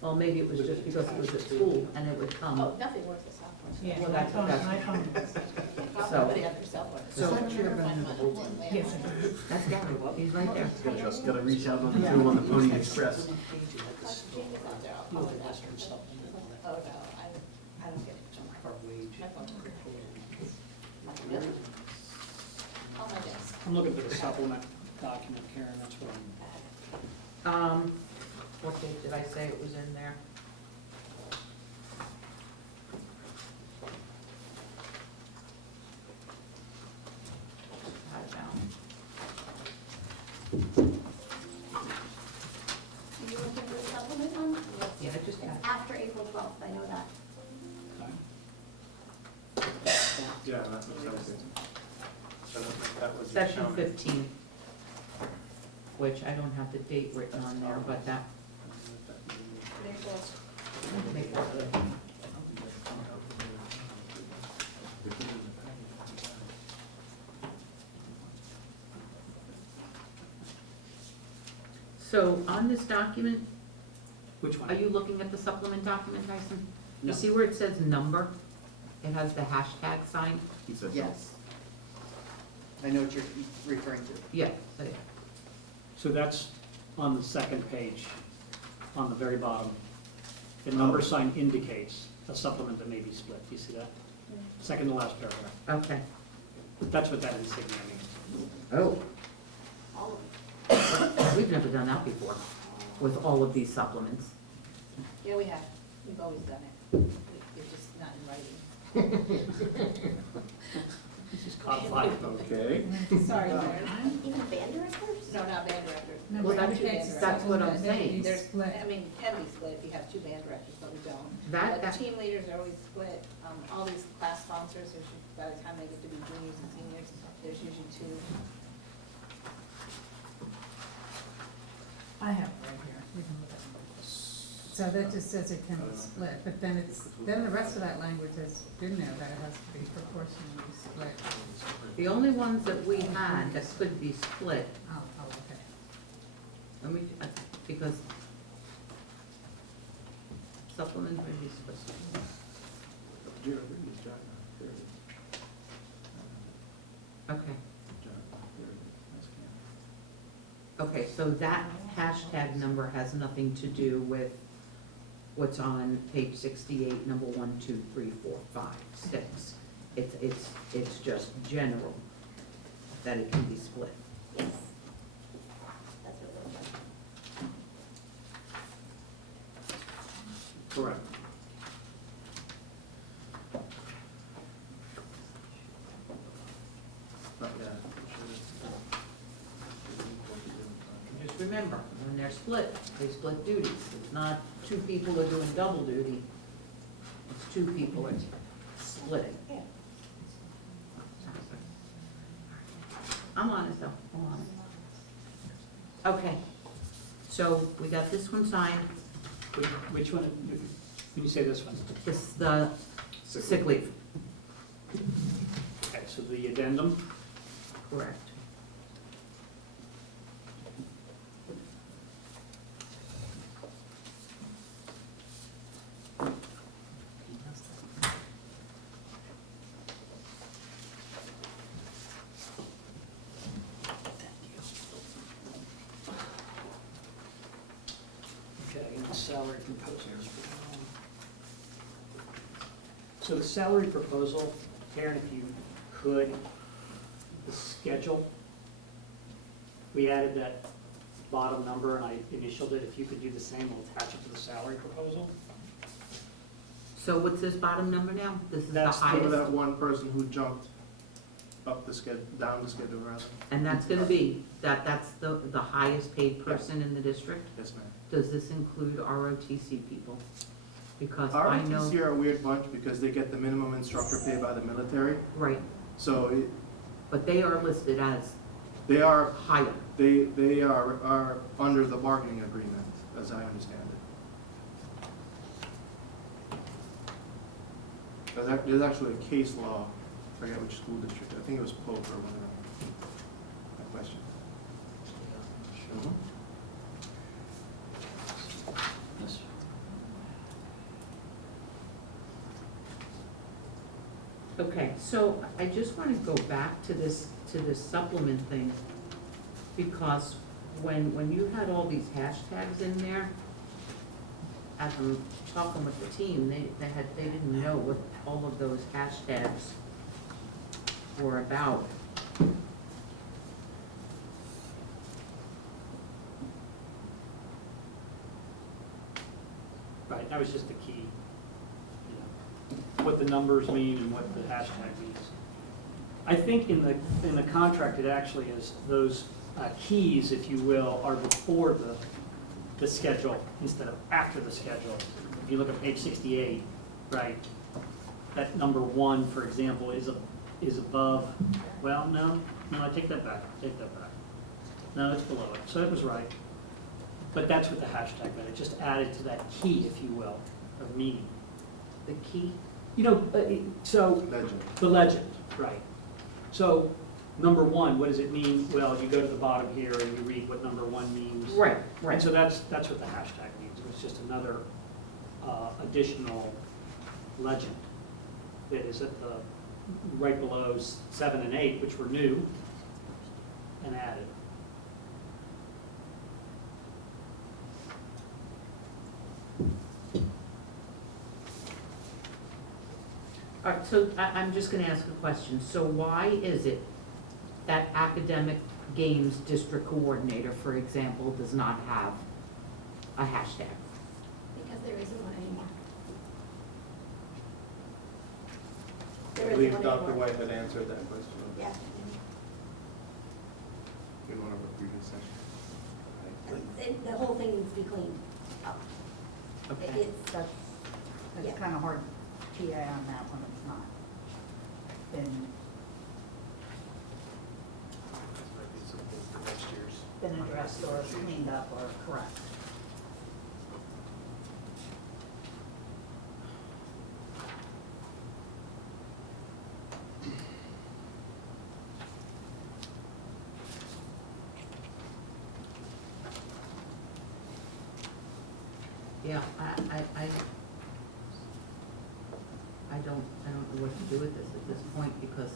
well, maybe it was just because it was at school, and it would come. Oh, nothing works with software. Yeah, Well, my that's- phone, that's- my phone. So- Somebody on their cell phone. So- I'm never gonna find one. Yes, it is. That's Gary, he's right there. Gotta reach out on the two on the Pony Express. Jamie's out there, I'll call her after. Oh, no, I don't get it. My phone. On my desk. I'm looking for the supplement document, Karen, that's what I'm. What date did I say it was in there? Had it down. Are you looking for a supplement one? Yeah, I just got, After April 12th, I know that. Yeah, that's what I was saying. So that was the section county. 15, which I don't have the date written on there, but that. There it goes. make that- So on this document, Which one? are you looking at the supplement document, Tyson? You No. see where it says number? It has the hashtag sign? He said. Yes. I know what you're referring to. Yeah, so, So that's on the second page, on the very bottom. The number sign indicates a supplement that may be split. Do you see that? Second to last paragraph. okay. That's what that insignia means. Oh. All of them. We've never done that before, with all of these supplements. Yeah, we have. We've always done it. It's just not in writing. This is codified. Okay. Sorry, Lauren. Even band directors? No, not band directors. No, Well, but that's- indicates that's what I'm that saying. it's There's, split. I mean, can be split if you have two band directors, but we don't. That- But that- team leaders are always split. All these class sponsors, there's, by the time they get to be juniors and seniors, there's usually two. I have it right here, we can look at it. So that just says it can be split, but then then the rest of that language has been there, that it has to be proportionally split. The only ones that we had that could be split, Oh, okay. let me, because supplements may be split. Okay, okay, so that hashtag number has nothing to do with what's on page 68, number 1, 2, 3, 4, 5, 6. It's just general, that it can be split. Yes. That's what it looks like. Correct. Just remember, when they're split, they split duties. It's not two people are doing double duty. It's two people are splitting. Yeah. I'm on it though, I'm on it. Okay, So we got this one signed, Which one, when you say this one? this is the sick leave, Okay, so the addendum, correct. okay, and the salary proposals. So the salary proposal, Karen, if you could, the schedule, we added that bottom number and I initialed it. If you could do the same, we'll attach it to the salary proposal. So what's this bottom number now? This is the That's the- Remember highest, that one person who jumped up the down the schedule rather? and that's gonna be, that's the highest paid person in the district? Yes, ma'am. Does this include ROTC people? Because I know, ROTC are a weird bunch because they get the minimum instructor pay by the military. right, So but they are listed as they are, higher. they are under the bargaining agreement, as I understand it. There's actually a case law, I forget which school district, I think it was Polk or one of them. That question. Yes. Okay, so I just want to go back to this supplement thing, because when you had all these hashtags in there, as I'm talking with the team, they didn't know what all of those hashtags were about. Right, that was just the key, you know, what the numbers mean and what the hashtag means. I think in the contract, it actually is, those keys, if you will, are before the schedule instead of after the schedule. If you look at page 68, right, that number 1, for example, is above, well, no, I take that back. No, it's below it, so it was right. But that's what the hashtag meant, it just added to that key, if you will, of meaning. The key, You know, so, Legend. the legend, right. So, number 1, what does it mean? Well, you go to the bottom here and you read what number 1 means. right, And right. so that's what the hashtag means. It was just another additional legend that is at the, right below 7 and 8, which were new and added. All right, so I'm just gonna ask a question. So why is it that academic games district coordinator, for example, does not have a hashtag? Because there isn't one anymore. I There isn't believe one Dr. anymore. White had answered that question Yeah. in one of our previous sessions. The whole thing needs to be cleaned up. Okay. That's Yeah. kind of hard TA on that one, it's not been addressed or cleaned up or correct. Yeah, I don't know what to do with this at this point, because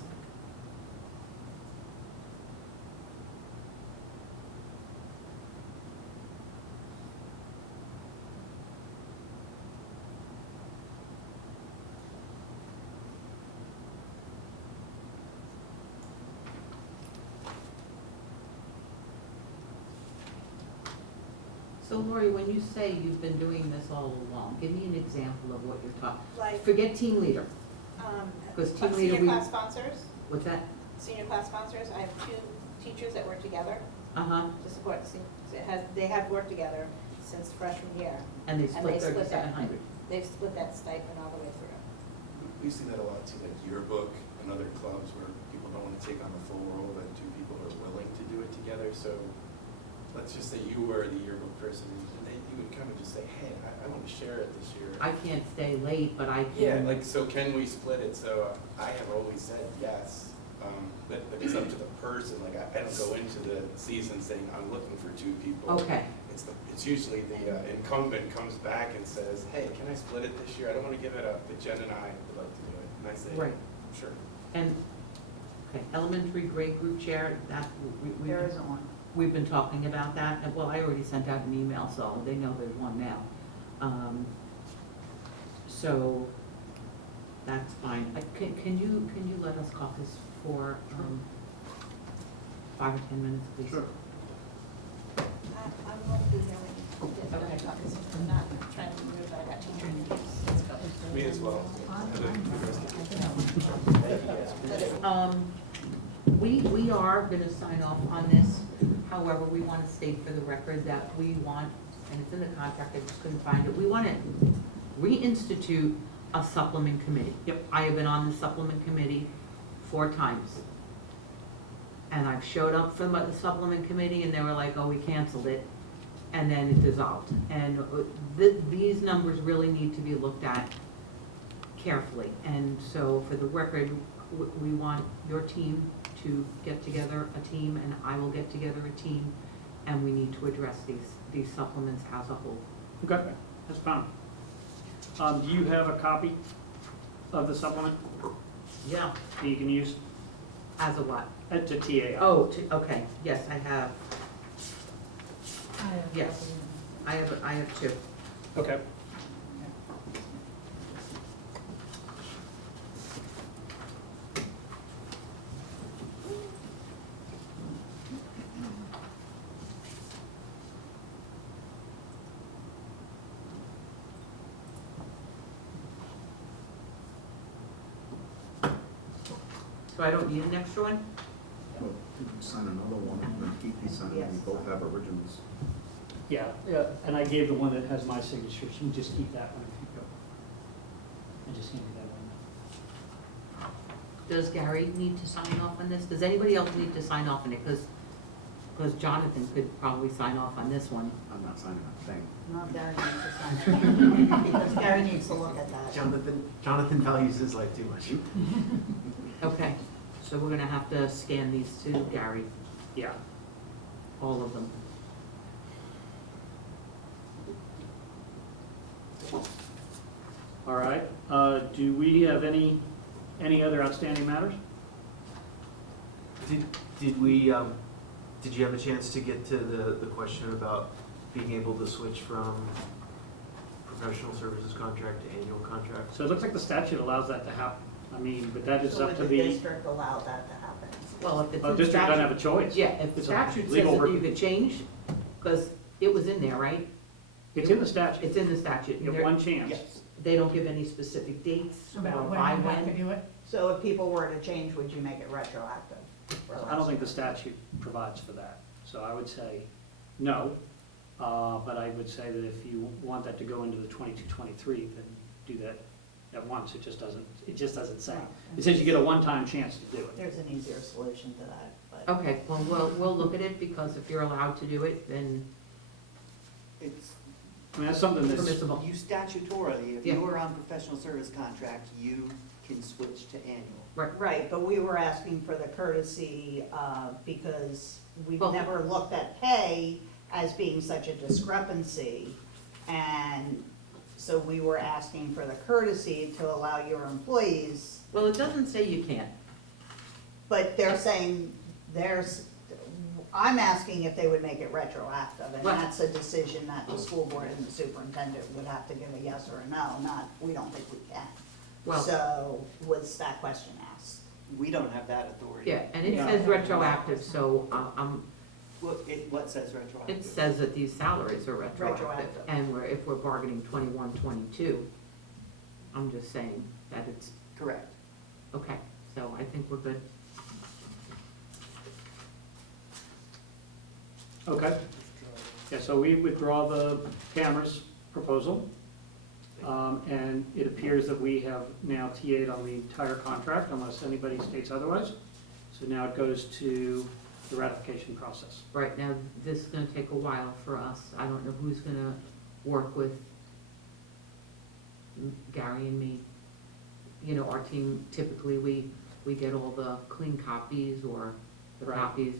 so Lori, when you say you've been doing this all along, give me an example of what you're talking. Like, Forget team leader. Because team leader, senior we, class sponsors, what's that? senior class sponsors, I have 2 teachers that work together Uh-huh, to support the they have worked together since freshman year. and they And split they split that. 3,700. They've split that stipend all the way through. We see that a lot too, like yearbook and other clubs where people don't want to take on the full role, but 2 people are willing to do it together, so let's just say you were the yearbook person, and then you would come and just say, hey, I want to share it this year. I can't stay late, but I can. Yeah, like, so can we split it? So I have always said yes, but it's up to the person. Like, I don't go into the season saying, I'm looking for 2 people. Okay, It's usually the incumbent comes back and says, hey, can I split it this year? I don't want to give it up, but Jen and I would like to do it. And I say, right. sure. And, okay, elementary grade group chair, that, There isn't one. we've been talking about that. And, well, I already sent out an email, so they know there's one now. So, that's fine. Can you let us caucus for 5 or 10 minutes, please? Sure. I won't be there when you get Okay. done, because I'm not trying to move, I got teacher meetings. Let's go. Me as well. We are gonna sign off on this. However, we wanna state for the record that we want, and it's in the contract, I just couldn't find it, we wanna reinstitute a supplement committee. Yep. I have been on the supplement committee 4 times. And I've showed up for the supplement committee and they were like, oh, we canceled it. And then it dissolved. And these numbers really need to be looked at carefully. And so for the record, we want your team to get together a team, and I will get together a team, and we need to address these supplements as a whole. Okay, that's fine. Do you have a copy of the supplement Yeah. that you can use As a what? to TAI? Oh, okay, yes, I have, I have Yes. copies. I have 2. Okay. So I don't need an extra one? Well, you can sign another one, and then keep these signed, Yes. we both have originals. Yeah, and I gave the one that has my signature, you can just keep that one if you go. I just handed that one. Does Gary need to sign off on this? Does anybody else need to sign off on it? Because Jonathan could probably sign off on this one. I'm not signing a thing. No, Gary needs to sign it, because Gary needs to look at that. Jonathan values his life too much. Okay, so we're gonna have to scan these to Gary, Yeah. all of them. All right, do we have any other outstanding matters? Did we, did you have a chance to get to the question about being able to switch from professional services contract to annual contract? So it looks like the statute allows that to happen. I mean, but that is So up would to the the, district allow that to happen? Well, if it's oh, in district doesn't have a statute. choice. Yeah, if the It's a statute says legal that you could change, because it was in there, right? It's in the statute. It's in the statute. You have one chance. Yes. They don't give any specific dates or About when by you have to when. do it. So if people were to change, would you make it retroactive? I don't think the statute provides for that. So I would say no. But I would say that if you want that to go into the 22-23, then do that at once. It just doesn't say. It says you get a one-time chance to do it. There's an easier solution to that, but. Okay, well, we'll look at it, because if you're allowed to do it, then It's, I mean, that's something that's, permissible. you statutorily, if Yeah. you are on professional service contract, you can switch to annual. Right, but we were asking for the courtesy, because we've Well- never looked at pay as being such a discrepancy. And so we were asking for the courtesy to allow your employees, Well, it doesn't say you can't. but they're saying I'm asking if they would make it retroactive, and Right. that's a decision that the school board and the superintendent would have to give a yes or a no, not, we don't think we can. Well, So was that question asked? We don't have that authority. yeah, and it Yeah. says retroactive, so, What says retroactive? it says that these salaries are retroactive. Retroactive. And if we're bargaining 21, 22, I'm just saying that it's, Correct. okay, so I think we're good. okay. Yeah, so we withdraw the cameras proposal. And it appears that we have now TA'd on the entire contract unless anybody states otherwise. So now it goes to the ratification process. Right, now, this is gonna take a while for us. I don't know who's gonna work with Gary and me. You know, our team, typically, we get all the clean copies or the Right. copies.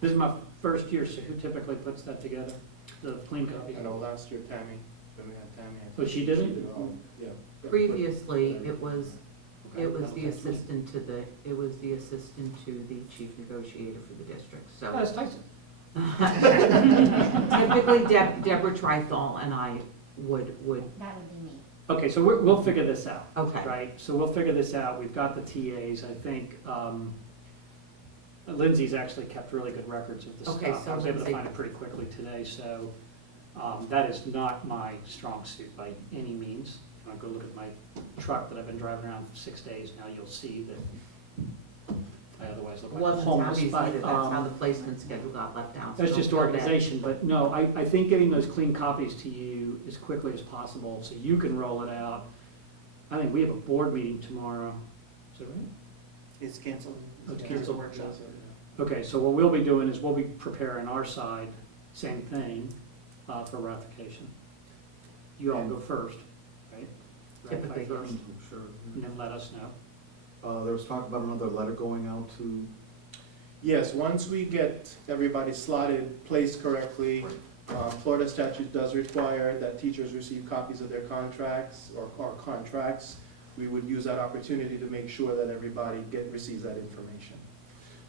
This is my first year, so who typically puts that together? The clean copies? I know last year Tammy, when we had Tammy. I Oh, she did it? Yeah. Previously, it was Okay. the assistant to the chief negotiator for the district, Oh, so. that's Tyson. Typically, Deborah Trithall and I would, That would be me. Okay, so we'll figure this out. okay. Right, so we'll figure this out. We've got the TAs. I think Lindsay's actually kept really good records of the Okay, stuff. so I was able to Lindsay- find it pretty quickly today, so that is not my strong suit by any means. If you want to go look at my truck that I've been driving around for 6 days now, you'll see that I otherwise look like a Wasn't homeless. Tammy's but, either, that's how the placement schedule got left out. so That's don't just feel bad. organization, but no, I think getting those clean copies to you as quickly as possible so you can roll it out. I think we have a board meeting tomorrow. Is that right? It's canceled. Oh, it's There's a canceled. workshop. Okay, so what we'll be doing is we'll be preparing our side, same thing, for ratification. You all go first, right? Ratify Typically, first, Sure. and then let us know. There was talk about another letter going out to, Yes, once we get everybody slotted, placed correctly, Florida statute does require that teachers receive copies of their contracts or contracts. We would use that opportunity to make sure that everybody receives that information.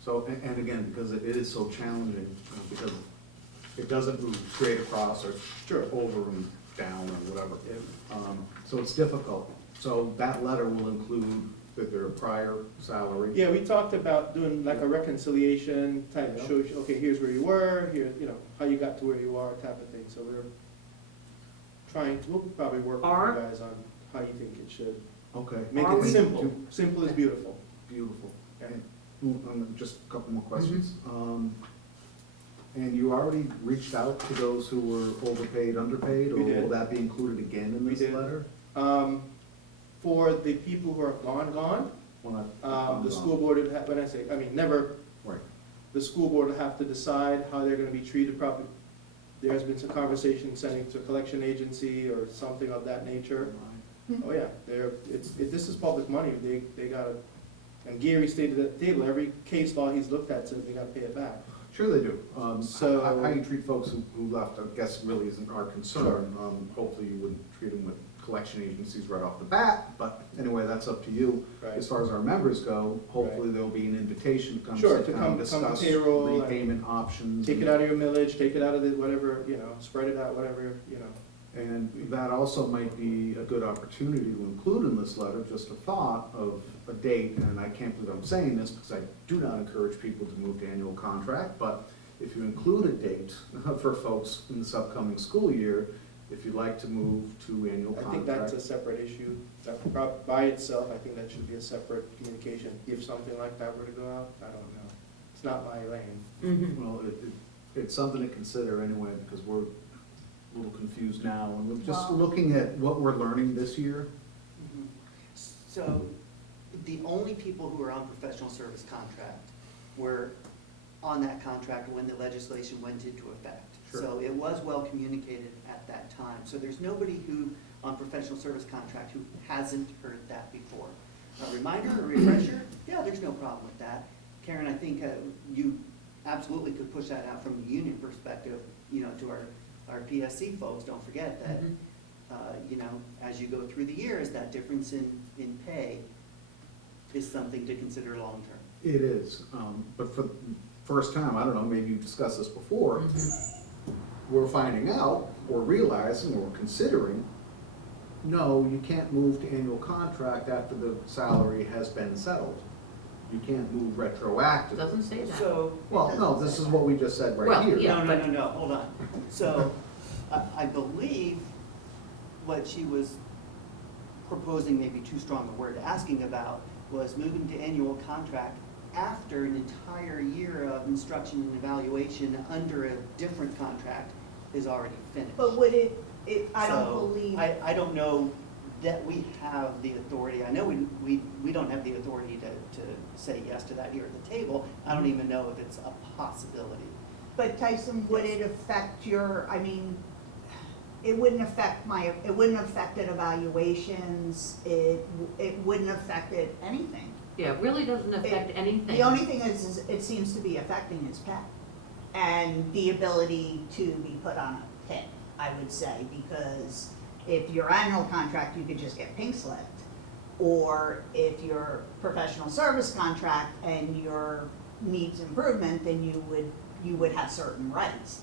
so, and again, because it is so challenging, because it doesn't move straight across or Sure. over and down or whatever. Yeah. So it's difficult. So that letter will include their prior salary. Yeah, we talked about doing like a reconciliation type, Yeah. show, okay, here's where you were, here, you know, how you got to where you are type of thing. So we'll probably work with Are- you guys on how you think it should. Okay. Make Are it we- simple. Simple is beautiful. Beautiful. Yeah. And, just a couple more questions. And you already reached out to those who were overpaid, underpaid, or We did. will that be included again in We this did. letter? For the people who are gone, Well, not- the school board would have, never, Right. the school board would have to decide how they're gonna be treated properly. There has been some conversation sending to a collection agency or something of that nature. Oh, yeah, this is public money, they gotta, and Gary stated at the table, every case law he's looked at says they gotta pay it back. Sure they do. So- How you treat folks who left, I guess, really isn't our concern. Hopefully you wouldn't treat them with collection agencies right off the bat, but anyway, that's up to you. Right. As far as our members go, hopefully there'll be an invitation to come Sure, sit to down, come discuss payroll and repayment options. Take it out of your millage, take it out of the whatever, spread it out, whatever, And that also might be a good opportunity to include in this letter, just a thought of a date, and I can't believe I'm saying this because I do not encourage people to move to annual contract, but if you include a date for folks in this upcoming school year, if you'd like to move to annual I contract. think that's a separate issue. By itself, I think that should be a separate communication. If something like that were to go out, I don't know. It's not my lane. Mhm. Well, it's something to consider anyway, because we're a little confused now, and we're just Well- looking at what we're learning this year. So, the only people who are on professional service contract were on that contract when the legislation went into effect. Sure. So it was well communicated at that time. So there's nobody who, on professional service contract, who hasn't heard that before. A reminder, a refresher, yeah, there's no problem with that. Karen, I think you absolutely could push that out from the union perspective, to our PSC folks. Don't forget that, Mhm. As you go through the years, that difference in pay is something to consider long-term. It is, but for the first time, I don't know, maybe you've discussed this before, we're finding out, or realizing, or considering, no, you can't move to annual contract after the salary has been settled. You can't move retroactively. Doesn't say that. So, Well, no, this is what we just said right Well, here. yeah. no, hold on. So, I believe what she was proposing, maybe too strong a word, asking about, was moving to annual contract after an entire year of instruction and evaluation under a different contract is already finished. But would I don't So, believe. I don't know that we have the authority. I know we don't have the authority to say yes to that here at the table. I don't even know if it's a possibility. But Tyson, would it affect your, I mean, it wouldn't affect it wouldn't affect it evaluations, it wouldn't affect it anything. Yeah, it really doesn't affect anything. The only thing is it seems to be affecting his pay and the ability to be put on a pin, I would say, because if your annual contract, you could just get pink slipped. Or if your professional service contract and your needs improvement, then you would have certain rights.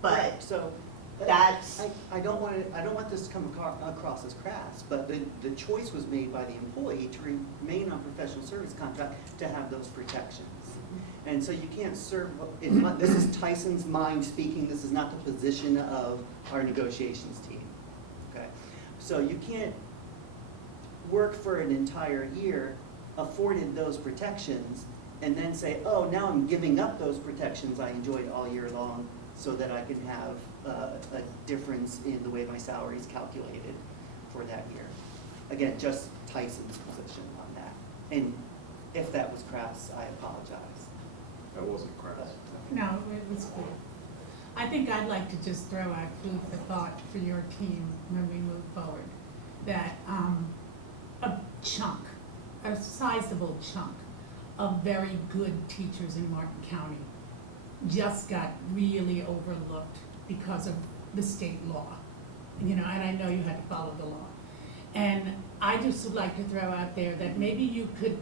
But So that's, I don't want this to come across as crass, but the choice was made by the employee to remain on professional service contract to have those protections. And so you can't serve, this is Tyson's mind speaking, this is not the position of our negotiations team, okay? So you can't work for an entire year, afforded those protections, and then say, oh, now I'm giving up those protections I enjoyed all year long so that I can have a difference in the way my salary is calculated for that year. Again, just Tyson's position on that. And if that was crass, I apologize. That wasn't crass. No, it was cool. I think I'd like to just throw out food for thought for your team when we move forward. That a chunk, a sizable chunk of very good teachers in Martin County just got really overlooked because of the state law. You know, and I know you had to follow the law. And I just would like to throw out there that maybe you could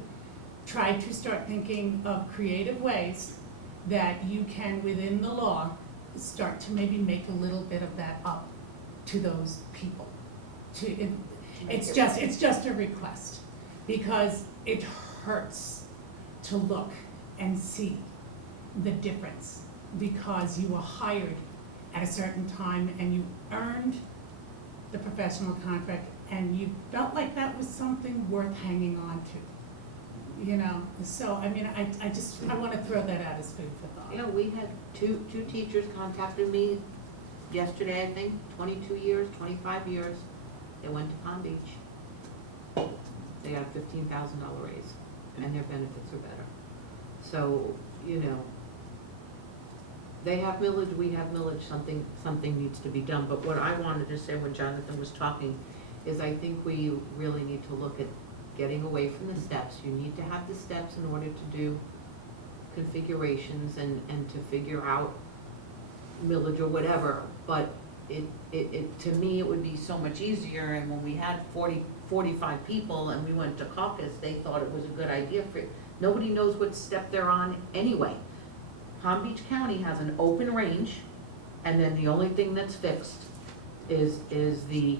try to start thinking of creative ways that you can, within the law, start to maybe make a little bit of that up to those people. It's just a request, because it hurts to look and see the difference, because you were hired at a certain time and you earned the professional contract and you felt like that was something worth hanging on to. You know, so I mean, I want to throw that out as food for thought. You know, we had two teachers contacted me yesterday, I think, 22 years, 25 years. They went to Palm Beach. They got a $15,000 raise, and their benefits are better. So, you know, they have millage, we have millage, something needs to be done. But what I wanted to say when Jonathan was talking is I think we really need to look at getting away from the steps. You need to have the steps in order to do configurations and to figure out millage or whatever. But it to me, it would be so much easier. And when we had 45 people and we went to caucus, they thought it was a good idea for it. Nobody knows what step they're on anyway. Palm Beach County has an open range, and then the only thing that's fixed is the,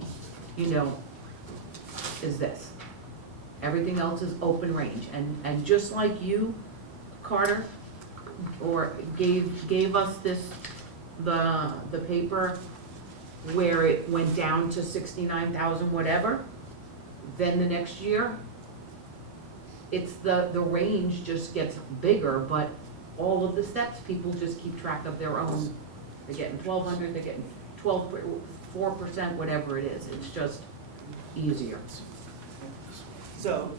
you know, is this. Everything else is open range, and just like you, Carter, or gave us this, the paper where it went down to 69,000 whatever, then the next year, it's the range just gets bigger, but all of the steps, people just keep track of their own. They're getting 1,200, they're getting 4%, whatever it is. It's just easier. So,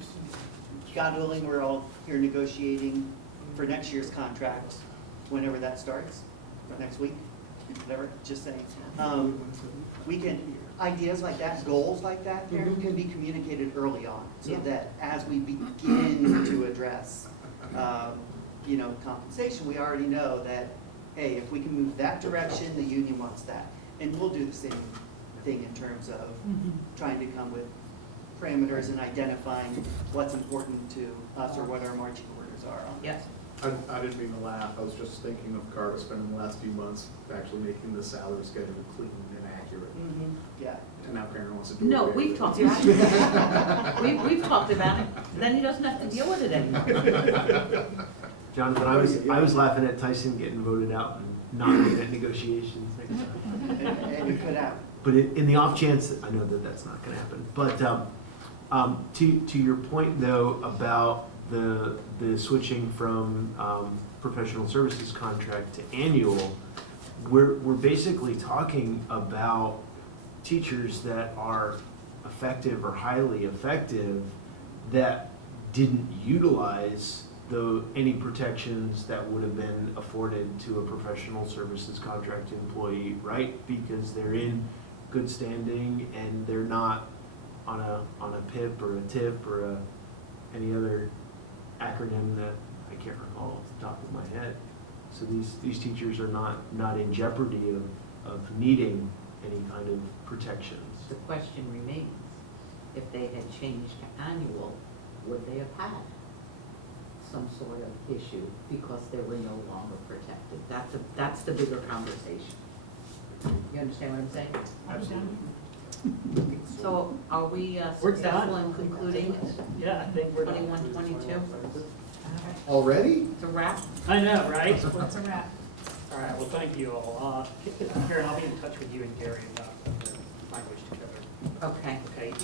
God willing, we're all here negotiating for next year's contract, whenever that starts, or next week, whatever, just saying. We can, ideas like that, goals like that, can be communicated early on, so that as we begin to address, you know, compensation, we already know that, hey, if we can move that direction, the union wants that. And we'll do the same thing in terms of trying to come with parameters and identifying what's important to us or what our marching orders are on. Yes. I didn't mean to laugh, I was just thinking of Carter spending the last few months actually making the salary schedule clean and accurate. Yeah. And now Karen wants to do it. No, we've talked about it. We've talked about it. Then he doesn't have to deal with it anymore. Jonathan, I was laughing at Tyson getting voted out and not getting at negotiations next time. And it could happen. But in the off chance, I know that that's not gonna happen, but, to your point though, about the switching from, professional services contract to annual, we're basically talking about teachers that are effective or highly effective that didn't utilize any protections that would have been afforded to a professional services contract employee, right? Because they're in good standing and they're not on a PIP or a TIP or any other acronym that I can't recall off the top of my head. So these teachers are not in jeopardy of needing any kind of protections. The question remains, if they had changed to annual, would they have had some sort of issue because they were no longer protected? That's the bigger conversation. You understand what I'm saying? Absolutely. So are we We're successful done. in concluding Yeah, I think we're done. 21, 22? Already? It's a wrap? I know, right? What's a wrap? All right, well, thank you all. Karen, I'll be in touch with you and Gary about the language together. Okay. Okay,